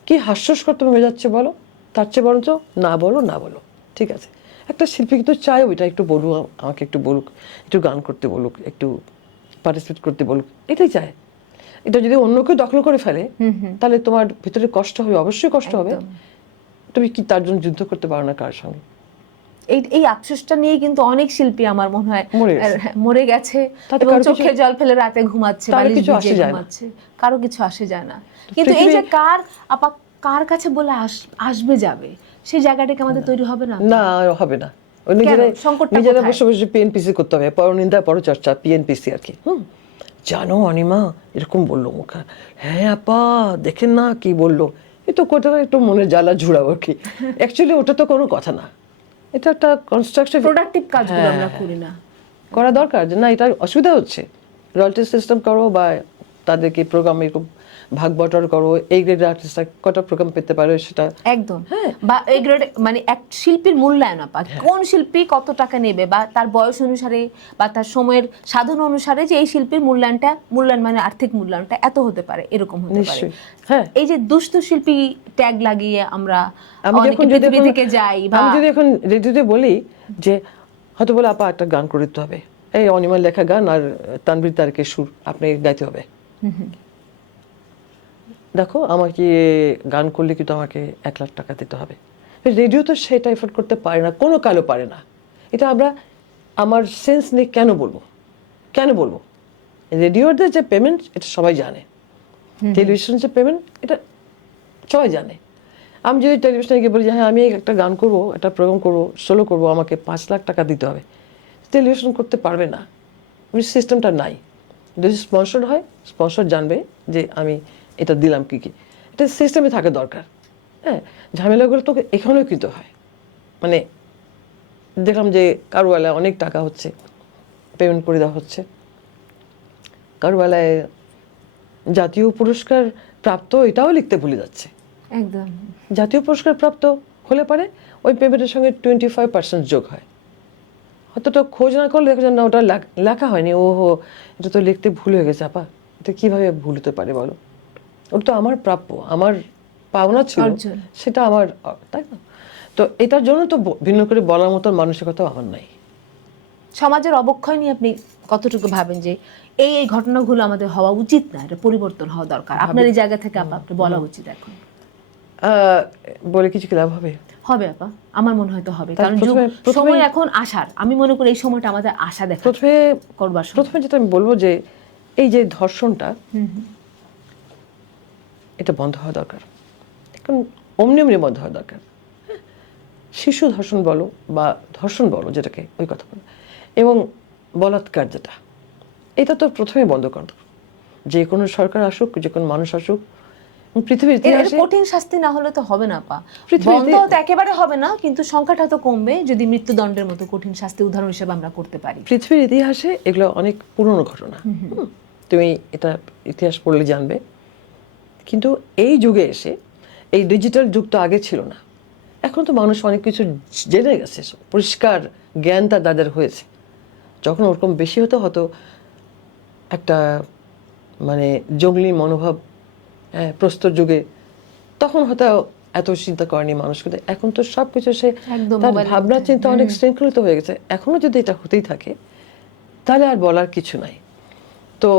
কি হাস্যস্কর তুমি হয়ে যাচ্ছে বলো? তার চেয়ে বরঞ্চ না বলো, ঠিক আছে? একটা শিল্পী কিন্তু চায় ওইটা একটু বলুক, আমাকে একটু বলুক, একটু গান করতে বলুক, একটু পার্টিসিপেট করতে বলুক, এটাই চায়। এটা যদি অন্য কেউ দখল করে ফেলে, তাহলে তোমার ভিতরে কষ্ট হবে, অবশ্যই কষ্ট হবে। তুমি কি তার জন্য যুদ্ধ করতে পারো না কার সঙ্গে? এই আফসোসটা নিয়ে কিন্তু অনেক শিল্পী আমার মনে হয় মরে গেছে। মরে গেছে, তাতে এবং কারো চোখে জল ফেলে রাতে ঘুমাচ্ছে, তার বালিশ কিছু ভিজিয়ে আসে যায় না। ঘুমাচ্ছে, কারো কিছু আসে যায় না। কিন্তু এই যে কার কাছে বলে আসবে যাবে, সেই জায়গাটাকে আমাদের তৈরি হবে না? না, হবে না। ওই সংকটটা নিজেরা কোথায়? বসে বসে পিএনপিসি করতে হবে, পরনিন্দা পরচর্চা, পিএনপিসি আর কি। জানো অনিমা এরকম বললো মুখা, হ্যাঁ আপা দেখেন না কি বললো, এ তো কোথাও একটু মনের জ্বালা ঝুড়াবো কি। অ্যাকচুয়ালি ওটা তো কোনো কথা না, এটা একটা কনস্ট্রাকটিভ প্রোডাক্টিভ কাজগুলো আমরা করি না, করা দরকার। যে না এটা অসুবিধা হচ্ছে, রয়্যালটি সিস্টেম করো, বা তাদেরকে প্রোগ্রাম এরকম ভাগ বটর করো, এই গ্রেডের আর্টিস্টরা কটা প্রোগ্রাম পেতে পারে সেটা একদম। বা এই গ্রেড মানে এক শিল্পীর মূল্যায়ন আপা, কোন শিল্পী কত টাকা নেবে, বা তার বয়স অনুসারে বা তার সময়ের সাধন অনুসারে, যে এই শিল্পীর মূল্যায়ন মানে আর্থিক মূল্যায়নটা এত হতে পারে, এরকম হতে পারে। হ্যাঁ, এই যে দুস্থ শিল্পী ট্যাগ লাগিয়ে আমরা আমি অনেকে পৃথিবী থেকে যাই, বা আমি যদি এখন রেডিওতে বলি যে হয়তো বলে আপা একটা গান করে দিতে হবে, এই অনিমার লেখা গান আর তানভীর তারেকের সুর আপনি গাইতে হবে, দেখো আমাকে গান করলে কিন্তু আমাকে 1 লাখ টাকা দিতে হবে, রেডিও তো সেটা এফোর্ড করতে পারে না, কোনো কালো পারে না। এটা আমরা আমার সেন্স নিয়ে কেন বলবো রেডিওর যে পেমেন্ট এটা সবাই জানে, টেলিভিশন যে পেমেন্ট এটা সবাই জানে। আমি যদি টেলিভিশনে গিয়ে বলি যে হ্যাঁ আমি একটা গান করবো, একটা প্রোগ্রাম করবো, সোলো করবো, আমাকে 5 লাখ টাকা দিতে হবে, টেলিভিশন করতে পারবে না, সিস্টেমটা নাই। যদি স্পন্সর হয়, স্পন্সর জানবে যে আমি এটা দিলাম কি এটা সিস্টেমে থাকা দরকার। হ্যাঁ, ঝামেলাগুলো তো এখানেও কিন্তু হয়। মানে দেখলাম যে কারো বেলায় অনেক টাকা হচ্ছে, পেমেন্ট করে দেওয়া হচ্ছে, কারো বেলায় জাতীয় পুরস্কার প্রাপ্ত এটাও লিখতে ভুলে যাচ্ছে। একদম জাতীয় পুরস্কার প্রাপ্ত হলে পারে ওই পেমেন্টের সঙ্গে 25% যোগ হয়। অতটা খোঁজ না করলে দেখা যায় না ওটা লেখা হয়নি, ওহো এটা তো লিখতে ভুল হয়ে গেছে। আপা এটা কীভাবে ভুল হতে পারে বলো, ওটা তো আমার প্রাপ্য, আমার পাওনা ছিল, অর্জন। সেটা আমার, তাই না? তো এটার জন্য তো ভিন্ন করে বলার মতো মানসিকতাও আমার নাই। সমাজের অবক্ষয় নিয়ে আপনি কতটুকু ভাবেন যে এই এই ঘটনাগুলো আমাদের হওয়া উচিত না, এটা পরিবর্তন হওয়া দরকার? আপনার এই জায়গা থেকে আপা আপনি বলা উচিত এখন। বলে কিছু কি লাভ হবে? হবে আপা, আমার মনে হয় তো হবে, কারণ প্রথমে- সময় এখন আসার, আমি মনে করি এই সময়টা আমাদের আশা দেখা করবার সময়। প্রথমে যেটা আমি বলবো যে এই যে ধর্ষণটা, এটা বন্ধ হওয়া দরকার, এখন অমনি বন্ধ হওয়া দরকার। হ্যাঁ, শিশু ধর্ষণ বলো বা ধর্ষণ বলো যেটাকে, ওই কথা বলো, এবং বলাৎকার যেটা, এটা তো প্রথমে বন্ধ করা দরকার। যে কোনো সরকার আসুক, যে কোনো মানুষ আসুক, পৃথিবীর এর ইতিহাসে কঠিন শাস্তি না হলে তো হবে না আপা, পৃথিবীতে- বন্ধ হয়তো একেবারে হবে না, কিন্তু সংখ্যাটা তো কমবে যদি মৃত্যুদণ্ডের মতো কঠিন শাস্তি উদাহরণ হিসেবে আমরা করতে পারি। পৃথিবীর ইতিহাসে এগুলো অনেক পুরনো ঘটনা, তুমি এটা ইতিহাস পড়লে জানবে। কিন্তু এই যুগে এসে, এই ডিজিটাল যুগ তো আগে ছিল না, এখন তো মানুষ অনেক কিছু জেনে গেছে, পরিষ্কার জ্ঞান তাদের হয়েছে। যখন ওরকম বেশি হতো একটা মানে জঙ্গলি মনোভাব, প্রস্তর যুগে, তখন হয়তো এত চিন্তা করেনি মানুষ। কিন্তু এখন তো সব কিছু সে একদম তার মোবাইলের ভাবনা মধ্যে। চিন্তা অনেক শৃঙ্খলিত হয়ে গেছে। এখনো যদি এটা হতেই থাকে তাহলে আর বলার কিছু নাই। তো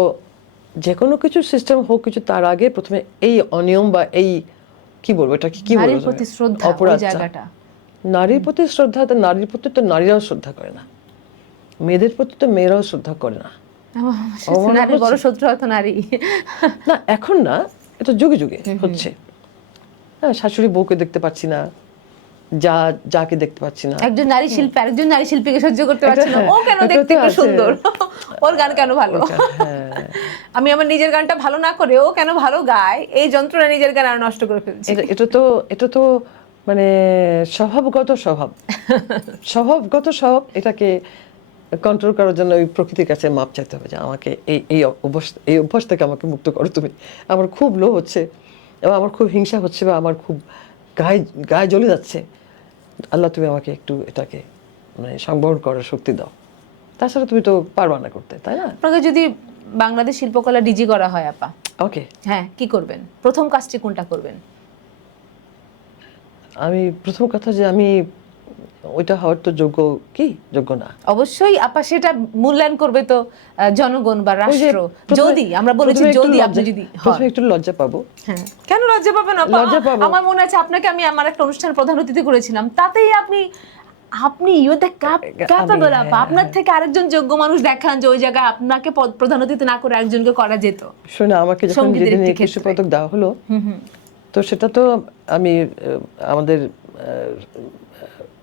যে কোনো কিছু সিস্টেম হোক কিছু, তার আগে প্রথমে এই অনিয়ম বা এই কি বলবো, এটা কি নারীর বলবো, প্রতি শ্রদ্ধা, ওই অপরাধ, জায়গাটা। নারীর প্রতি শ্রদ্ধা, তো নারীর প্রতি তো নারীরাও শ্রদ্ধা করে না, মেয়েদের প্রতি তো মেয়েরাও শ্রদ্ধা করে না। নারীর বড় শত্রু হয়তো নারী। না এখন না, এটা যুগে যুগে হচ্ছে। হ্যাঁ, শাশুড়ি বউকে দেখতে পাচ্ছি না, যাকে দেখতে পাচ্ছি না। একজন নারী শিল্পী আরেকজন নারী শিল্পীকে সহ্য করতে পারছে না, ও কেন এটা দেখতে তো একটু আছে। সুন্দর, ওর গান কেন ভালো, হ্যাঁ, আমি আমার নিজের গানটা ভালো না করে ও কেন ভালো গায়, এই যন্ত্রণা নিজের গান আর নষ্ট করে ফেলছি। এটা তো মানে স্বভাবগত স্বভাব, এটাকে কন্ট্রোল করার জন্য ওই প্রকৃতির কাছে মাপ চাইতে হবে যে আমাকে এই অভ্যাস থেকে আমাকে মুক্ত করো তুমি। আমার খুব লো হচ্ছে এবং আমার খুব হিংসা হচ্ছে বা আমার খুব গায়ে জ্বলে যাচ্ছে, আল্লাহ তুমি আমাকে একটু এটাকে মানে সংবরণ করার শক্তি দাও। তাছাড়া তুমি তো পারবা না করতে, তাই না? আপনাকে যদি বাংলাদেশ শিল্পকলা ডিজি করা হয় আপা, ওকে, হ্যাঁ কি করবেন? প্রথম কাজটি কোনটা করবেন? আমি প্রথম কথা যে আমি ওইটা হওয়ার তো যোগ্য না। অবশ্যই আপা, সেটা মূল্যায়ন করবে তো জনগণ বা ওই যে রাষ্ট্র। প্রথমে- যদি আমরা বলেছি প্রথমে একটু যদি আপনি লজ্জা- যদি প্রথমে একটু লজ্জা পাবো। হ্যাঁ, কেন লজ্জা পাবেন আপা? লজ্জা পাবো। আমার মনে আছে আপনাকে আমি আমার একটা অনুষ্ঠানে প্রধান অতিথি করেছিলাম, তাতেই আপনি ইউ দ্য ক্যাপেবল আপা, আপনার থেকে আরেকজন যোগ্য মানুষ দেখান যে ওই জায়গায় আপনাকে প্রধান অতিথি না করে আরেকজনকে করা যেত। শোনো, আমাকে যখন সঙ্গীতের যেদিন একটি 21 ক্ষেত্রে। পদক দেওয়া হলো, তো সেটা তো আমি আমাদের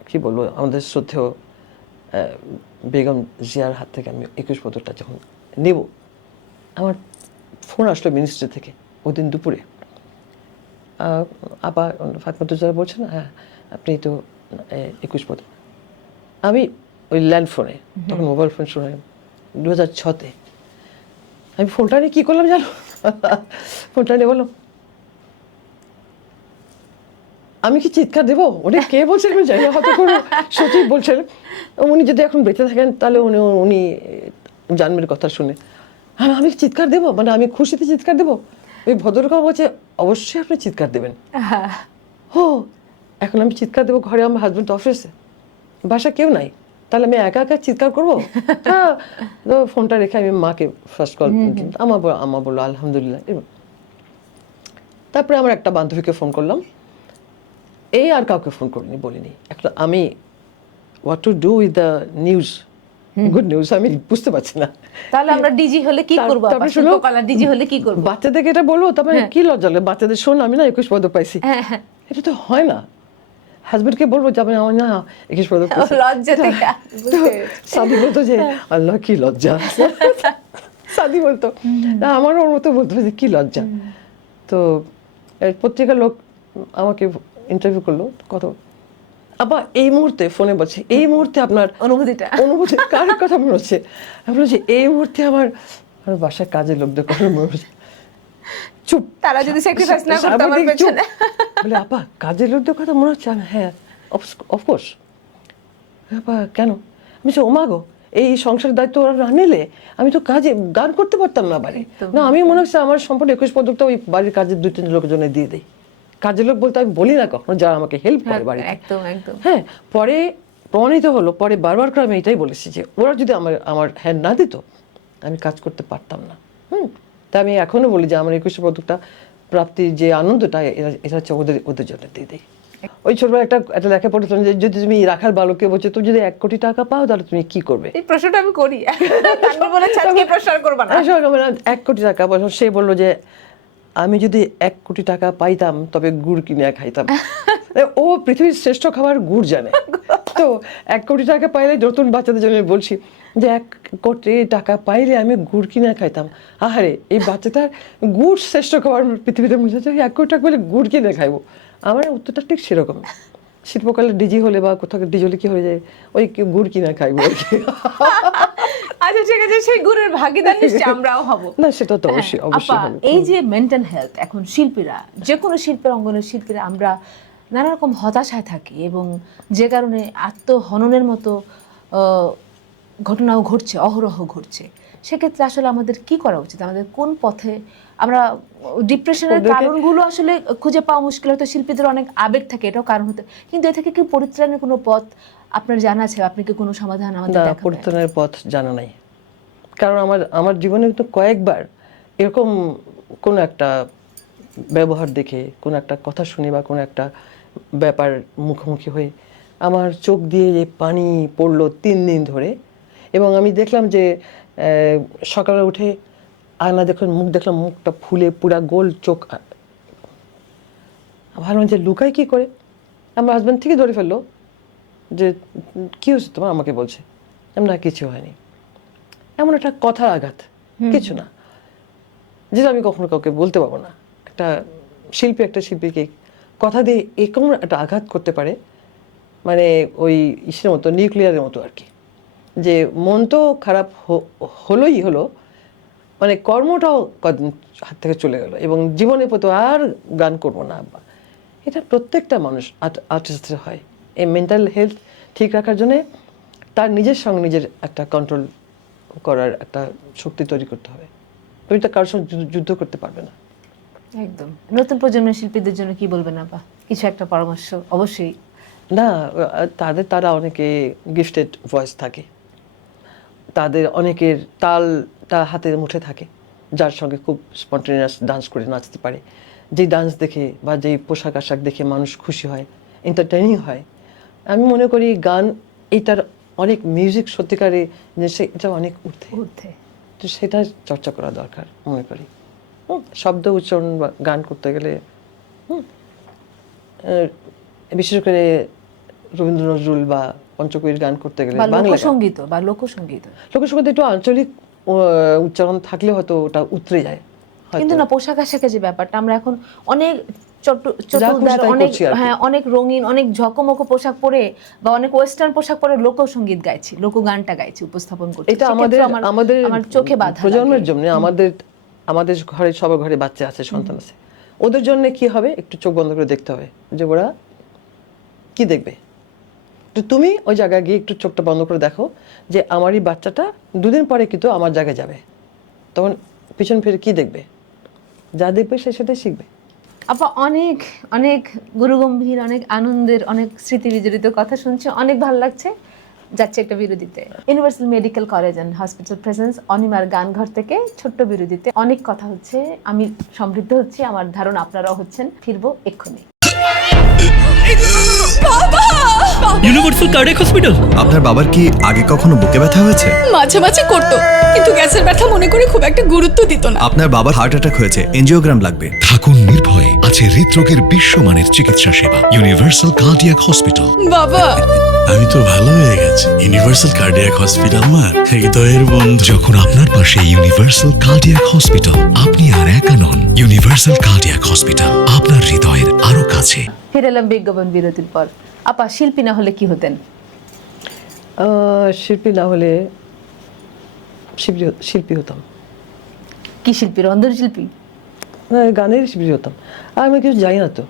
কি বলবো, আমাদের শ্রদ্ধেয় বেগম জিয়ার হাত থেকে আমি 21 পদকটা যখন নেব, আমার ফোন আসলো মিনিস্ট্রি থেকে ওই দিন দুপুরে। আপা ফাতেমা বলছে না, হ্যাঁ আপনি তো 21 পদক। আমি ওই ল্যান্ড ফোনে, তখন মোবাইল ফোন শুনে 2006-তে আমি ফোনটা নিয়ে কী করলাম জানো, ফোনটা নিয়ে বললাম আমি কি চিৎকার দেবো? উনি কে বলছেন আমি জানি না, হয়তো কোনো সচিব বলছেন। উনি যদি এখন বেঁচে থাকেন তাহলে উনি জানবেন কথা শুনে। হ্যাঁ, আমি চিৎকার দেবো, মানে আমি খুশিতে চিৎকার দেবো? ওই ভদ্রলোক বলছে অবশ্যই আপনি চিৎকার দেবেন। এখন আমি চিৎকার দেবো ঘরে, আমার হাজব্যান্ড অফিসে, বাসা কেউ নাই, তাহলে আমি একা একা চিৎকার করবো? হ্যাঁ, তো ফোনটা রেখে আমি মাকে ফার্স্ট কল, আমা বললো আলহামদুলিল্লাহ। তারপরে আমার একটা বান্ধবীকে ফোন করলাম, এই আর কাউকে ফোন করিনি, বলিনি। একটা আমি what to do with the news, good news, আমি বুঝতে পারছি না। তাহলে আমরা ডিজি হলে কি করবো? তারপরে শুনো, শিল্পকলা ডিজি হলে কি করবো? বাচ্চাদেরকে এটা বলবো, তারপরে কি লজ্জা লাগে? বাচ্চাদের শোন, আমি না 21 পদক পাইছি, এটা তো হয় না। হাজবেন্ডকে বলবো যে আমি আমার না 21 পদক পাইছি, লজ্জা থেকে তো সাদি বলতো যে আল্লাহ কি লজ্জা। সাদি বলতো না, আমার ওর মতো বলতো যে কি লজ্জা। তো পত্রিকার লোক আমাকে ইন্টারভিউ করলো, কত আবার এই মুহূর্তে ফোনে বলছে, এই মুহূর্তে আপনার অনুভূতি কার কথা মনে হচ্ছে? আমি বলছি এই মুহূর্তে আমার বাসায় কাজের লোকদের কথা মনে হচ্ছে। চুপ, তারা যদি স্যাক্রিফাইস না করতে আমার পেছনে। বলে আপা কাজের লোকদের কথা মনে হচ্ছে? আমি হ্যাঁ অফকোর্স। আপা কেন? আমি বলছি ওমা গো, এই সংসারের দায়িত্ব ওরা না নিলে আমি তো কাজে গান করতে পারতাম না বাড়ি। না, আমি মনে হচ্ছে আমার সম্পূর্ণ 21 পদকটা ওই বাড়ির কাজের 2-3 লোকজনে দিয়ে দিই। কাজের লোক বলতে আমি বলি না কখনো, যারা আমাকে হেল্প করে বাড়িতে। একদম একদম। হ্যাঁ, পরে প্রমাণিত হলো, পরে বারবার করে আমি এটাই বলেছি যে ওরা যদি আমার হ্যান্ড না দিত আমি কাজ করতে পারতাম না। তা আমি এখনো বলি যে আমার 21 পদকটা প্রাপ্তির যে আনন্দটা, এটা হচ্ছে ওদের জন্য দিয়ে দিই। ওই ছোটবেলা একটা লেখা পড়েছিলাম যে যদি তুমি রাখাল বালককে বলছো তুমি যদি 1 কোটি টাকা পাও তাহলে তুমি কি করবে? এই প্রশ্নটা আমি করি, তারপর বলে আজকে প্রশ্ন করব না। 1 কোটি টাকা বলছো, সে বললো যে আমি যদি 1 কোটি টাকা পাইতাম তবে গুড় কিনে খাইতাম। ও পৃথিবীর শ্রেষ্ঠ খাবার গুড় জানে। তো 1 কোটি টাকা পাইলে, নতুন বাচ্চাদের জন্য বলছি যে 1 কোটি টাকা পাইলে আমি গুড় কিনে খাইতাম। আহারে, এই বাচ্চাটার গুড় শ্রেষ্ঠ খাবার পৃথিবীতে মনে হচ্ছে, 1 কোটি টাকা পেলে গুড় কিনে খাইবো। আমার উত্তরটা ঠিক সেরকম। শিল্পকলা ডিজি হলে বা কোথাও ডিজি হলে কি হয়ে যায়, ওই গুড় কিনে খাইবো। আচ্ছা ঠিক আছে, সেই গুড়ের ভাগিদার নিশ্চয়ই আমরাও হব। না, সেটা তো অবশ্যই অবশ্যই হবে। এই যে মেন্টাল হেলথ, এখন শিল্পীরা, যে কোনো শিল্পের অঙ্গনের শিল্পীরা আমরা নানা রকম হতাশায় থাকি, এবং যে কারণে আত্মহননের মতো ঘটনাও ঘটছে, অহরহ ঘটছে। সেক্ষেত্রে আসলে আমাদের কি করা উচিত? আমাদের কোন পথে আমরা ডিপ্রেশনের কারণগুলো আসলে খুঁজে পাওয়া মুশকিল, হয়তো শিল্পীদের অনেক আবেগ থাকে, এটাও কারণ হতে, কিন্তু এ থেকে কি পরিত্রাণের কোনো পথ আপনার জানা আছে? আপনি কি কোনো সমাধান আমাদের দেখাবেন? পরিত্রাণের পথ জানা নাই, কারণ আমার জীবনে তো কয়েকবার এরকম কোনো একটা ব্যবহার দেখে, কোনো একটা কথা শুনে বা কোনো একটা ব্যাপার মুখোমুখি হয়ে আমার চোখ দিয়ে যে পানি পড়লো 3 দিন ধরে। এবং আমি দেখলাম যে সকালে উঠে আয়না দেখলাম, মুখ দেখলাম, মুখটা ফুলে পুরা গোল চোখ। ভাবলাম যে লুকাই কি করে? আমার হাজব্যান্ড ঠিকই ধরে ফেললো যে কি হয়েছে তোমার, আমাকে বলছে না কিছু হয়নি। এমন একটা কথার আঘাত, কিছু না, যেটা আমি কখনো কাউকে বলতে পারবো না। একটা শিল্পীকে কথা দিয়ে এরকম একটা আঘাত করতে পারে, মানে ওই ইসের মতো, নিউক্লিয়ারের মতো আর কি। যে মন তো খারাপ হলোই হলো, মানে কর্মটাও কদিন হাত থেকে চলে গেল, এবং জীবনের প্রতি আর গান করবো না। এটা প্রত্যেকটা মানুষ আর্টিস্টের হয়। এই মেন্টাল হেলথ ঠিক রাখার জন্যে তার নিজের সঙ্গে নিজের একটা কন্ট্রোল করার একটা শক্তি তৈরি করতে হবে। তুমি তো কারোর সঙ্গে যুদ্ধ করতে পারবে না। একদম। নতুন প্রজন্মের শিল্পীদের জন্য কি বলবেন আপা? কিছু একটা পরামর্শ অবশ্যই। না, তারা অনেকে গিফটেড ভয়েস থাকে, তাদের অনেকের তালটা হাতের মুঠে থাকে, যার সঙ্গে খুব স্পন্টেনিয়াস ডান্স করে নাচতে পারে। যেই ডান্স দেখে বা যেই পোশাক আশাক দেখে মানুষ খুশি হয়, এন্টারটেইনিং হয়। আমি মনে করি গান এটার অনেক মিউজিক সত্যিকারে এটা অনেক ঊর্ধ্বে, তো সেটা চর্চা করা দরকার মনে করি। শব্দ উচ্চারণ বা গান করতে গেলে, বিশেষ করে রবীন্দ্র নজরুল বা পঞ্চকবির গান করতে গেলে, লোকসঙ্গীত একটু আঞ্চলিক উচ্চারণ থাকলে হয়তো ওটা উতরে যায়। কিন্তু না, পোশাক আশাকের যে ব্যাপারটা, আমরা এখন অনেক অনেক রঙিন, অনেক ঝকমকো পোশাক পরে বা অনেক ওয়েস্টার্ন পোশাক পরে লোকসঙ্গীত গাইছি, লোকগানটা গাইছি, উপস্থাপন করছি। এটা আমাদের চোখে বাধা প্রজন্মের জন্য। আমাদের ঘরে, সবার ঘরে বাচ্চা আছে, সন্তান আছে, ওদের জন্য কি হবে, একটু চোখ বন্ধ করে দেখতে হবে যে ওরা কি দেখবে। তো তুমি ওই জায়গায় গিয়ে একটু চোখটা বন্ধ করে দেখো যে আমারই বাচ্চাটা 2 দিন পরে কিন্তু আমার জায়গায় যাবে, তখন পিছন ফিরে কি দেখবে? যা দেখবে সে সেটাই শিখবে। আপা, অনেক অনেক গুরুগম্ভীর, অনেক আনন্দের, অনেক স্মৃতি বিজড়িত কথা শুনছি, অনেক ভালো লাগছে। যাচ্ছে একটা বিরতিতে। Universal medical college and hospital presents অনিমার গান ঘর থেকে ছোট্ট বিরতিতে। অনেক কথা হচ্ছে, আমি সমৃদ্ধ হচ্ছি, আমার ধারণা আপনারাও হচ্ছেন। ফিরবো এক্ষুনি। Universal cardiac hospital. আপনার বাবার কি আগে কখনো বুকে ব্যথা হয়েছে? মাঝে মাঝে করতো, কিন্তু গ্যাসের ব্যথা মনে করে খুব একটা গুরুত্ব দিত না। আপনার বাবার হার্ট অ্যাটাক হয়েছে, এনজিওগ্রাম লাগবে। থাকুন নির্ভয়ে, আছে হৃদরোগের বিশ্বমানের চিকিৎসা সেবা। Universal cardiac hospital. বাবা, আমি তো ভালো হয়ে গেছি। ইউনিভার্সাল কার্ডিয়াক হসপিটাল আমার হৃদয়ের বন্ধু। যখন আপনার পাশে ইউনিভার্সাল কার্ডিয়াক হসপিটাল, আপনি আর একা নন। ইউনিভার্সাল কার্ডিয়াক হসপিটাল, আপনার হৃদয়ের আরো কাছে। ফিরে এলাম বিজ্ঞাপন বিরতির পর। আপা, শিল্পী না হলে কি হতেন? শিল্পী না হলে শিল্পী হতাম। কি শিল্পী? রন্ধন শিল্পী? না, গানের শিল্পী হতাম। আর আমি কিছু জানি না তো,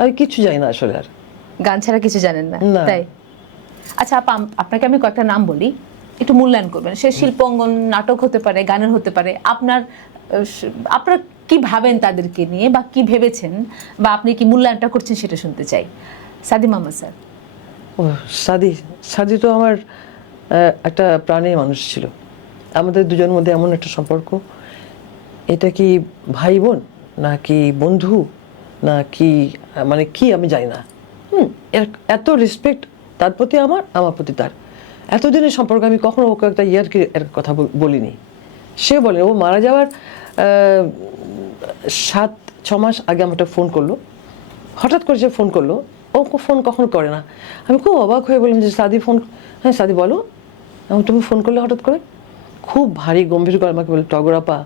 আমি কিছু জানি না আসলে। আর গান ছাড়া কিছু জানেন না? না। তাই? আচ্ছা আপা, আপনাকে আমি কয়েকটা নাম বলি, একটু মূল্যায়ন করবেন। সে শিল্পাঙ্গন, নাটক হতে পারে, গানের হতে পারে। আপনার কি ভাবেন তাদেরকে নিয়ে, বা কি ভেবেছেন, বা আপনি কি মূল্যায়নটা করছেন সেটা শুনতে চাই। সাদি মাহমুদ স্যার। ও, সাদি তো আমার একটা প্রাণের মানুষ ছিল। আমাদের দুজনের মধ্যে এমন একটা সম্পর্ক, এটা কি ভাই বোন নাকি বন্ধু নাকি মানে কি আমি জানি না। এত রেসপেক্ট তার প্রতি আমার প্রতি তার। এতদিনের সম্পর্ক, আমি কখনো ওকে একটা ইয়ারকে এর কথা বলিনি। সে বলে, ও মারা যাওয়ার 7-6 মাস আগে আমাকে ফোন করলো, হঠাৎ করে সে ফোন করলো। ও ফোন কখনো করে না। আমি খুব অবাক হয়ে বললাম যে সাদি ফোন। হ্যাঁ সাদি বলো। তুমি ফোন করলে হঠাৎ করে? খুব ভারী গম্ভীর করে আমাকে বলে, টগর আপা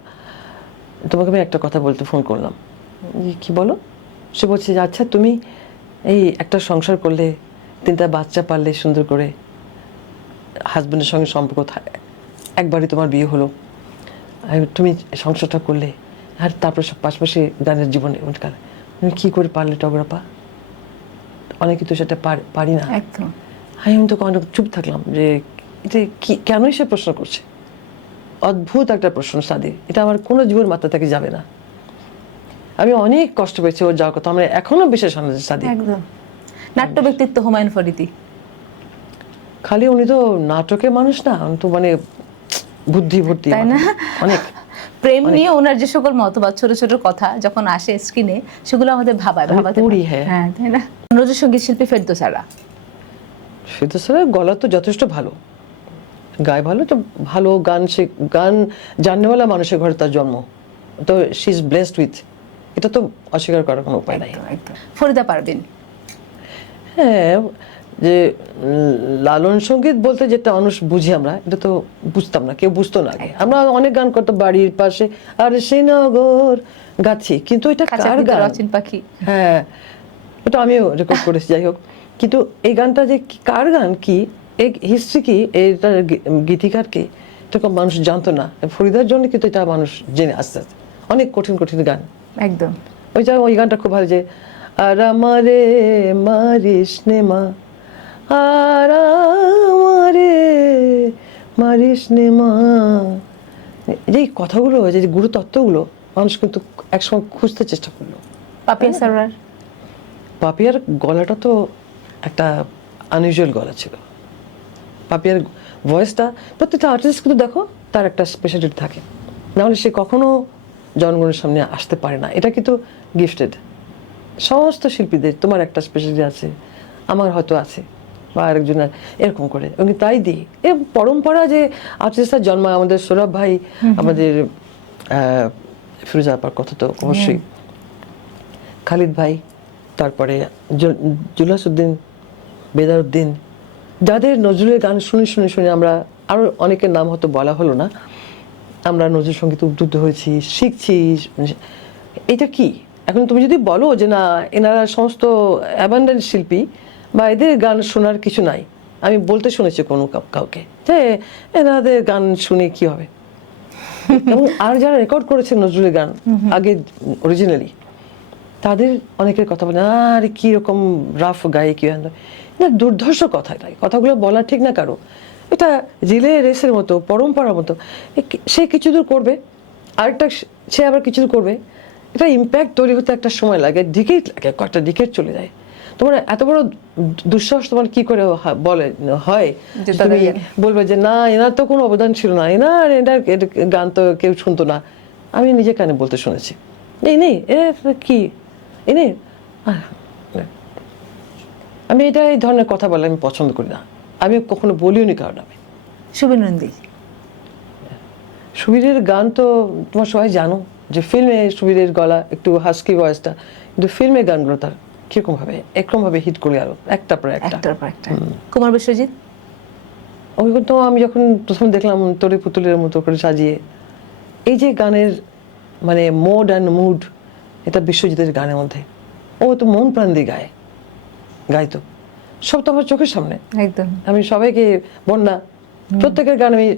তোমাকে আমি একটা কথা বলতে ফোন করলাম। কি বলো? সে বলছে যে আচ্ছা তুমি এই একটা সংসার করলে, 3টা বাচ্চা পারলে, সুন্দর করে হাজব্যান্ডের সঙ্গে সম্পর্ক একবারই তোমার বিয়ে হলো, তুমি সংসারটা করলে, আর তারপরে সব পাশাপাশি গানের জীবনে তুমি কী করে পারলে টগর আপা? অনেকে তো সেটা পারি না। একদম। আমি তো অনেক চুপ থাকলাম যে এটা কি, কেনই সে প্রশ্ন করছে। অদ্ভুত একটা প্রশ্ন সাদির, এটা আমার কোনো জীবন মাথা থেকে যাবে না। আমি অনেক কষ্ট পেয়েছি ওর যাওয়ার কথা, আমরা এখনো বিশেষ আনন্দ সাদি। একদম। নাট্য ব্যক্তিত্ব হুমায়ুন ফরিদি। খালি উনি তো নাটকের মানুষ না, উনি তো মানে বুদ্ধি ভর্তি, তাই না? অনেক। প্রেম নিয়ে ওনার যে সকল মতবাদ, ছোট ছোট কথা যখন আসে স্ক্রিনে, সেগুলো আমাদের ভাবাতে পড়ি, পারে। হ্যাঁ। হ্যাঁ, তাই না? নজরুল সঙ্গীত শিল্পী ফেরদৌস আরা। ফেরদৌস আরার গলা তো যথেষ্ট ভালো, গায়ে ভালো, তো ভালো গান, সে গান জাননেওয়ালা মানুষের ঘরে তার জন্ম, তো শি ইজ ব্লেসড উইথ, এটা তো অস্বীকার করার কোনো উপায় নাই। একদম। ফরিদা পারভিন। হ্যাঁ, যে লালন সঙ্গীত বলতে যেটা মানুষ বুঝি আমরা, এটা তো বুঝতাম না, কেউ বুঝতো না আগে। আমরা অনেক গান করতাম বাড়ির পাশে, আর শ্রীনগর গাছি, কিন্তু এটা কার গান? রচিন পাখি। হ্যাঁ, ওটা আমিও রেকর্ড করেছি, যাই হোক। কিন্তু এই গানটা যে কার গান, কি এই হিস্ট্রি, কি এটার গীতিকার কে, এটা মানুষ জানতো না। ফরিদার জন্য কিন্তু এটা মানুষ জেনে আস্তে আস্তে। অনেক কঠিন কঠিন গান। একদম। ওই গানটা খুব ভালো, যে আর আমারে মারিস নে মা, আর আমারে মারিস নে মা, এই কথাগুলো, যে গুরুতত্ত্বগুলো মানুষ কিন্তু একসময় খুঁজতে চেষ্টা করলো। পাপিয়া সারোয়ার। পাপিয়ার গলাটা তো একটা আনইউজুয়াল গলা ছিল। পাপিয়ার ভয়েসটা, প্রত্যেকটা আর্টিস্ট কিন্তু দেখো তার একটা স্পেশালিটি থাকে, নাহলে সে কখনো জনগণের সামনে আসতে পারে না। এটা কিন্তু গিফটেড। সমস্ত শিল্পীদের তোমার একটা স্পেশালিটি আছে, আমার হয়তো আছে, বা আরেকজনের, এরকম করে এবং তাই দিই। এ পরম্পরা যে আর্টিস্টরা জন্মায়, আমাদের সৌরভ ভাই, আমাদের ফিরোজা আপার কথা তো অবশ্যই, খালিদ ভাই, তারপরে জুলাসউদ্দিন, বেদারউদ্দিন, যাদের নজরুলের গান শুনে শুনে শুনে আমরা, আরও অনেকের নাম হয়তো বলা হলো না, আমরা নজরুল সঙ্গীতে উদ্বুদ্ধ হয়েছি, শিখছি। এটা কি এখন তুমি যদি বলো যে না এনারা সমস্ত অ্যাবান্ডেন্ট শিল্পী বা এদের গান শোনার কিছু নাই, আমি বলতে শুনেছি কোনো কাউকে যে এনাদের গান শুনে কি হবে। এবং আর যারা রেকর্ড করেছে নজরুলের গান আগে অরিজিনালি, তাদের অনেকের কথা বলে আরে কীরকম রাফ গায়ে, কি না দুর্ধর্ষ কথা। এটাই কথাগুলো বলা ঠিক না কারো, এটা রিলে রেসের মতো, পরম্পরার মতো। সে কিছু দূর করবে, আরেকটা সে আবার কিছু দূর করবে, এটা ইম্প্যাক্ট তৈরি হতে একটা সময় লাগে, ডিকেড লাগে, কয়েকটা ডিকেড চলে যায়। তোমার এত বড় দুঃসাহস তোমার কি করে বলে হয় যে যে তাদের তুমি বলবে যে না এনার তো কোনো অবদান ছিল না, এনার গান তো কেউ শুনতো না। আমি নিজে কানে বলতে শুনেছি, এই নেই কি এই নেই। আমি এটা এই ধরনের কথা বলে আমি পছন্দ করি না, আমি কখনো বলিও নি কারণ। আমি সুবীর নন্দী, সুবীরের গান তো তোমার সবাই জানো যে ফিল্মে সুবীরের গলা একটু হাস্কি ভয়েসটা, কিন্তু ফিল্মের গানগুলো তার একরকম ভাবে হিট করে আরো একটার পর একটা। একটার পর একটা। কুমার বিশ্বজিৎ, ওই তো আমি যখন প্রথম দেখলাম তোরে পুতুলের মতো করে সাজিয়ে, এই যে গানের মানে মোড অ্যান্ড মুড, এটা বিশ্বজিতের গানের মধ্যে। ও তো মন প্রাণ দিয়ে গাইতো, সব তো আমার চোখের সামনে। একদম আমি সবাইকে বন্যা প্রত্যেকের গান আমি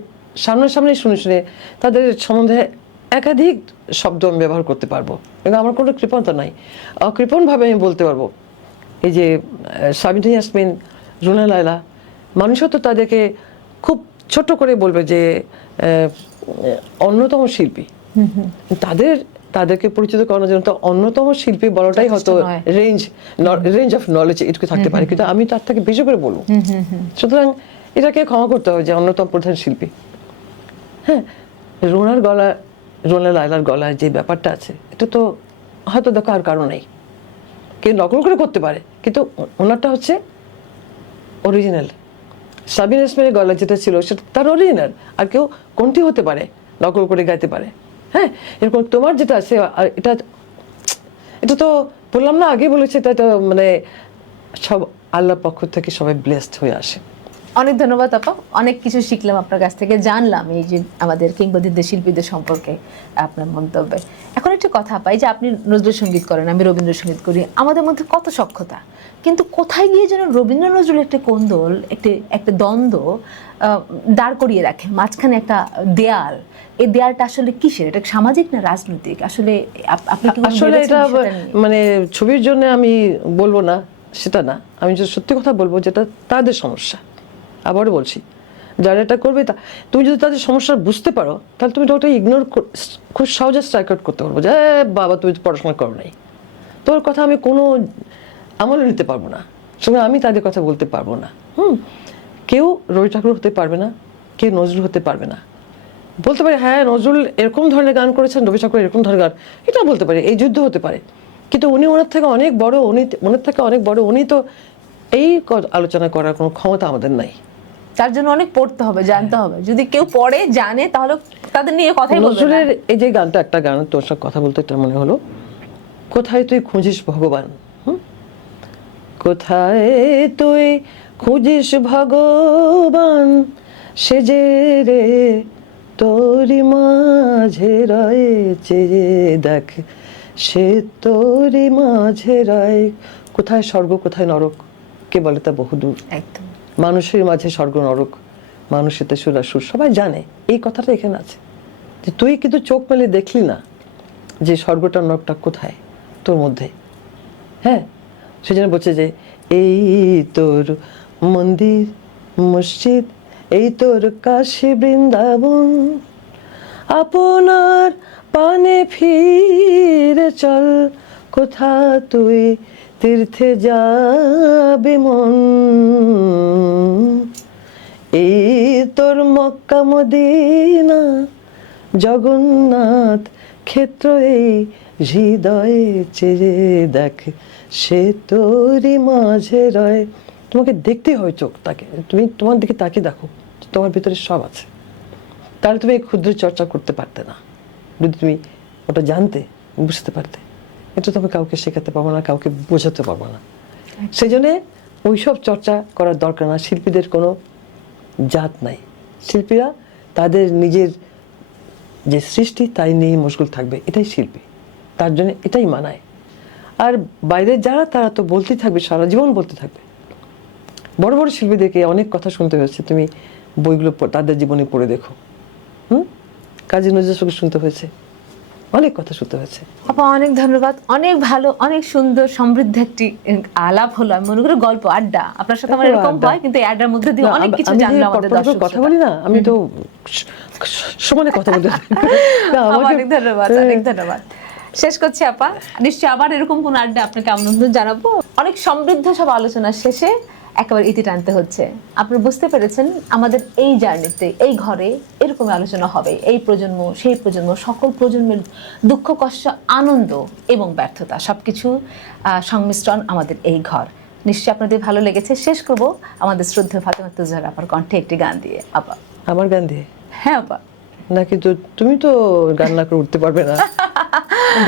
সামনাসামনি শুনে তাদের সম্বন্ধে একাধিক শব্দ আমি ব্যবহার করতে পারবো, কিন্তু আমার কোনো কৃপণতা নাই, অকৃপণভাবে আমি বলতে পারবো। এই যে সাবিনা ইয়াসমিন, রুনা লায়লা, মানুষও তো তাদেরকে খুব ছোট করে বলবে যে অন্যতম শিল্পী। তাদেরকে পরিচিত করানোর জন্য তো অন্যতম শিল্পী বলাটাই হয়তো রেঞ্জ অফ নলেজ এটুকু থাকতে পারে, কিন্তু আমি তার থেকে বেশি করে বলবো। সুতরাং এটাকে ক্ষমা করতে হবে যে অন্যতম প্রধান শিল্পী। হ্যাঁ, রুনা লায়লার গলায় যে ব্যাপারটা আছে, এটা তো হয়তো দেখো আর কারণ নেই, কেউ নকল করে করতে পারে, কিন্তু ওনারটা হচ্ছে অরিজিনাল। সাবিনা ইয়াসমিনের গলা যেটা ছিল সেটা তার অরিজিনাল, আর কেউ কোনটি হতে পারে নকল করে গাইতে পারে। হ্যাঁ, এরকম তোমার যেটা আছে আর এটা তো বললাম না, আগে বলেছে, এটা তো মানে সব আল্লাহর পক্ষ থেকে সবাই ব্লেসড হয়ে আসে। অনেক ধন্যবাদ আপা, অনেক কিছু শিখলাম আপনার কাছ থেকে, জানলাম এই যে আমাদের কিংবদন্তি শিল্পীদের সম্পর্কে আপনার মন্তব্যে। এখন একটা কথা আপা, এই যে আপনি নজরুল সঙ্গীত করেন, আমি রবীন্দ্রসঙ্গীত করি, আমাদের মধ্যে কত সখ্যতা, কিন্তু কোথায় গিয়ে যেন রবীন্দ্র নজরুল একটা কোন্দল, একটা দ্বন্দ্ব দাঁড় করিয়ে রাখে, মাঝখানে একটা দেয়াল। এই দেয়ালটা আসলে কিসের? এটা সামাজিক না রাজনৈতিক? আসলে আপনি কি আসলে এটা মানে ছবির জন্য আমি বলবো না, সেটা না, আমি যদি সত্যি কথা বলবো যেটা তাদের সমস্যা। আবারও বলছি, যারা এটা করবে তুমি যদি তাদের সমস্যা বুঝতে পারো, তাহলে তুমি ওটা ইগনোর খুব সহজে স্ট্রাইক আউট করতে পারবো যে বাবা তুমি তো পড়াশোনা করো নাই, তোর কথা আমি কোনো আমলে নিতে পারবো না, সঙ্গে আমি তাদের কথা বলতে পারবো না। কেউ রবি ঠাকুর হতে পারবে না, কেউ নজরুল হতে পারবে না। বলতে পারে হ্যাঁ নজরুল এরকম ধরনের গান করেছেন, রবি ঠাকুর এরকম ধরনের গান, এটা বলতে পারে, এই যুদ্ধ হতে পারে, কিন্তু ওনার থেকে অনেক বড়, উনি তো এই আলোচনা করার কোনো ক্ষমতা আমাদের নাই। তার জন্য অনেক পড়তে হবে, জানতে হবে। যদি কেউ পড়ে জানে তাহলে তাদের নিয়ে কথাই বলবে না। নজরুলের এই যে গানটা, একটা গান তোর সাথে কথা বলতে একটা মনে হলো, কোথায় তুই খুঁজিস ভগবান, কোথায় তুই খুঁজিস ভগবান, সে যে রে তোরি মাঝে রয়েছে দেখ, সে তোরি মাঝে রয়। কোথায় স্বর্গ কোথায় নরক কে বলে তা বহুদূর, একদম মানুষের মাঝে স্বর্গ নরক, মানুষের সুরাসুর, সবাই জানে এই কথাটা এখানে আছে, যে তুই কিন্তু চোখ মেলে দেখলি না যে স্বর্গটা নরকটা কোথায় তোর মধ্যে। হ্যাঁ, সেই জন্য বলছে যে এই তোর মন্দির মসজিদ, এই তোর কাশী বৃন্দাবন, আপনার পানে ফিরে চল, কোথা তুই তীর্থে যাবে মন, এই তোর মক্কা মদিনা জগন্নাথ ক্ষেত্র, এই হৃদয়ে চেয়ে দেখ, সে তোরই মাঝে রয়। তোমাকে দেখতে হয় চোখ, তাকে তুমি তোমার দিকে তাকে দেখো, তোমার ভিতরে সব আছে, তাহলে তুমি এই ক্ষুদ্র চর্চা করতে পারতে না। যদি তুমি ওটা জানতে, বুঝতে পারতে, এটা তুমি কাউকে শেখাতে পারবো না, কাউকে বোঝাতে পারবো না। সেই জন্যে ওইসব চর্চা করার দরকার না। শিল্পীদের কোনো জাত নাই, শিল্পীরা তাদের নিজের যে সৃষ্টি তাই নিয়ে মশগুল থাকবে, এটাই শিল্পী, তার জন্য এটাই মানায়। আর বাইরের যারা, তারা তো বলতেই থাকবে, সারা জীবন বলতে থাকবে। বড় বড় শিল্পীদেরকে অনেক কথা শুনতে হয়েছে, তুমি বইগুলো তাদের জীবনে পড়ে দেখো। কাজী নজরুলকে শুনতে হয়েছে, অনেক কথা শুনতে হয়েছে। আপা অনেক ধন্যবাদ, অনেক ভালো, অনেক সুন্দর সমৃদ্ধ একটি আলাপ হলো। আমি মনে করি গল্প আড্ডা আপনার সাথে আমার এরকম হয়, কিন্তু এই আড্ডার মধ্যে দিয়ে অনেক কিছু জানলাম আমাদের দর্শক। কথা বলি না, আমি তো সমানে কথা বলতে। অনেক ধন্যবাদ, অনেক ধন্যবাদ। শেষ করছি আপা, নিশ্চয়ই আবার এরকম কোন আড্ডা আপনাকে আমন্ত্রণ জানাবো। অনেক সমৃদ্ধ সব আলোচনার শেষে একেবারে ইতি টানতে হচ্ছে। আপনি বুঝতে পেরেছেন আমাদের এই জার্নিতে, এই ঘরে এরকম আলোচনা হবে। এই প্রজন্ম, সেই প্রজন্ম, সকল প্রজন্মের দুঃখ, কষ্ট, আনন্দ এবং ব্যর্থতা সবকিছু সংমিশ্রণ আমাদের এই ঘর। নিশ্চয়ই আপনাদের ভালো লেগেছে। শেষ করব আমাদের শ্রদ্ধেয় ফাতেমা তুজাহার আপার কণ্ঠে একটি গান দিয়ে। আপা, আমার গান দিয়ে? হ্যাঁ আপা। না, কিন্তু তুমি তো গান না করে উঠতে পারবে না,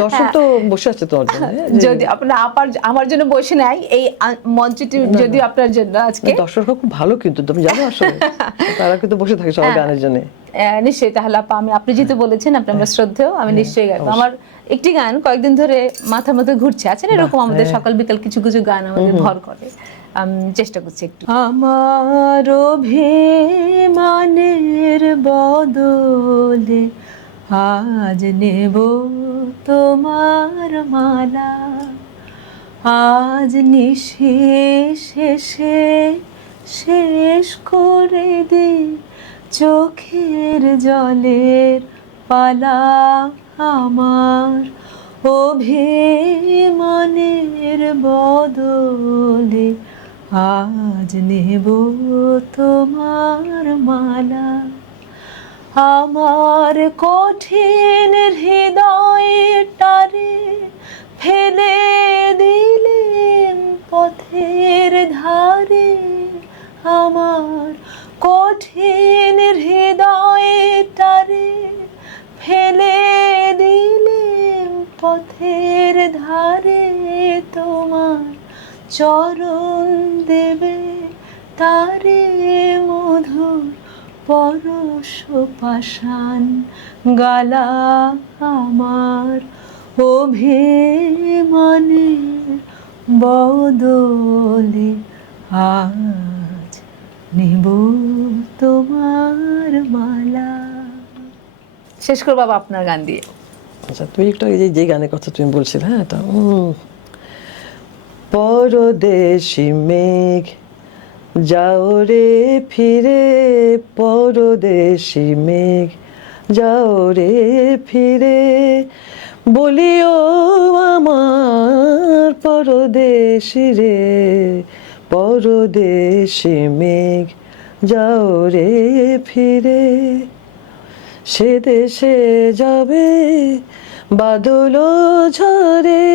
দর্শক তো বসে আছে তোমার জন্য। যদি আপনার আমার জন্য বসে নাই এই মঞ্চটি, যদি আপনার জন্য আজকে দর্শকরা খুব ভালো, কিন্তু তুমি জানো আসলে তারা কিন্তু বসে থাকে সবার গানের জন্য। নিশ্চয়ই। তাহলে আপা, আপনি যেহেতু বলেছেন আপনি আমরা শ্রদ্ধেয়, আমি নিশ্চয়ই গাইবো। আমার একটি গান কয়েকদিন ধরে মাথার মধ্যে ঘুরছে, আছেন এরকম আমাদের সকাল বিকাল কিছু কিছু গান আমাদের ভর করে। চেষ্টা করছি একটু। আমার অভিমানের বদলে আজ নেব তোমার মালা, আজ নিশেষে শেষ করে দে চোখের জলের পালা। আমার অভিমানের বদলে আজ নেব তোমার মালা, আমার কঠিন হৃদয়টারে ফেলে দিলেন পথের ধারে, আমার কঠিন হৃদয়টারে ফেলে দিলেন পথের ধারে, তোমার চরণ দেবে তারে মধুর পরশ পাষাণ গালা, আমার অভিমানের বদলে আজ নেব তোমার মালা। শেষ করবো বাবা আপনার গান দিয়ে। আচ্ছা, তুমি একটু যে গানের কথা তুমি বলছিলে, হ্যাঁ, এটা পরদেশি মেঘ যাও রে ফিরে, পরদেশি মেঘ যাও রে ফিরে, বলিও আমার পরদেশি রে, পরদেশি মেঘ যাও রে ফিরে, সে দেশে যাবে বাদল ঝরে,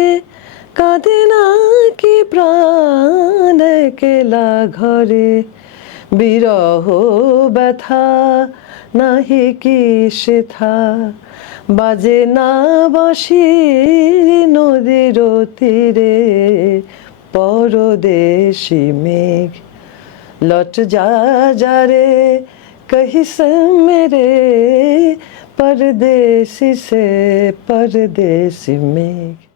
কাঁদে না কি প্রাণ একলা ঘরে, বিরহ ব্যথা নাহি কি সেথা, বাজে না বাঁশি নদীর তীরে, পরদেশি মেঘ लौट जा रे कहीं से मेरे परदेसी से परदेसी मेघ।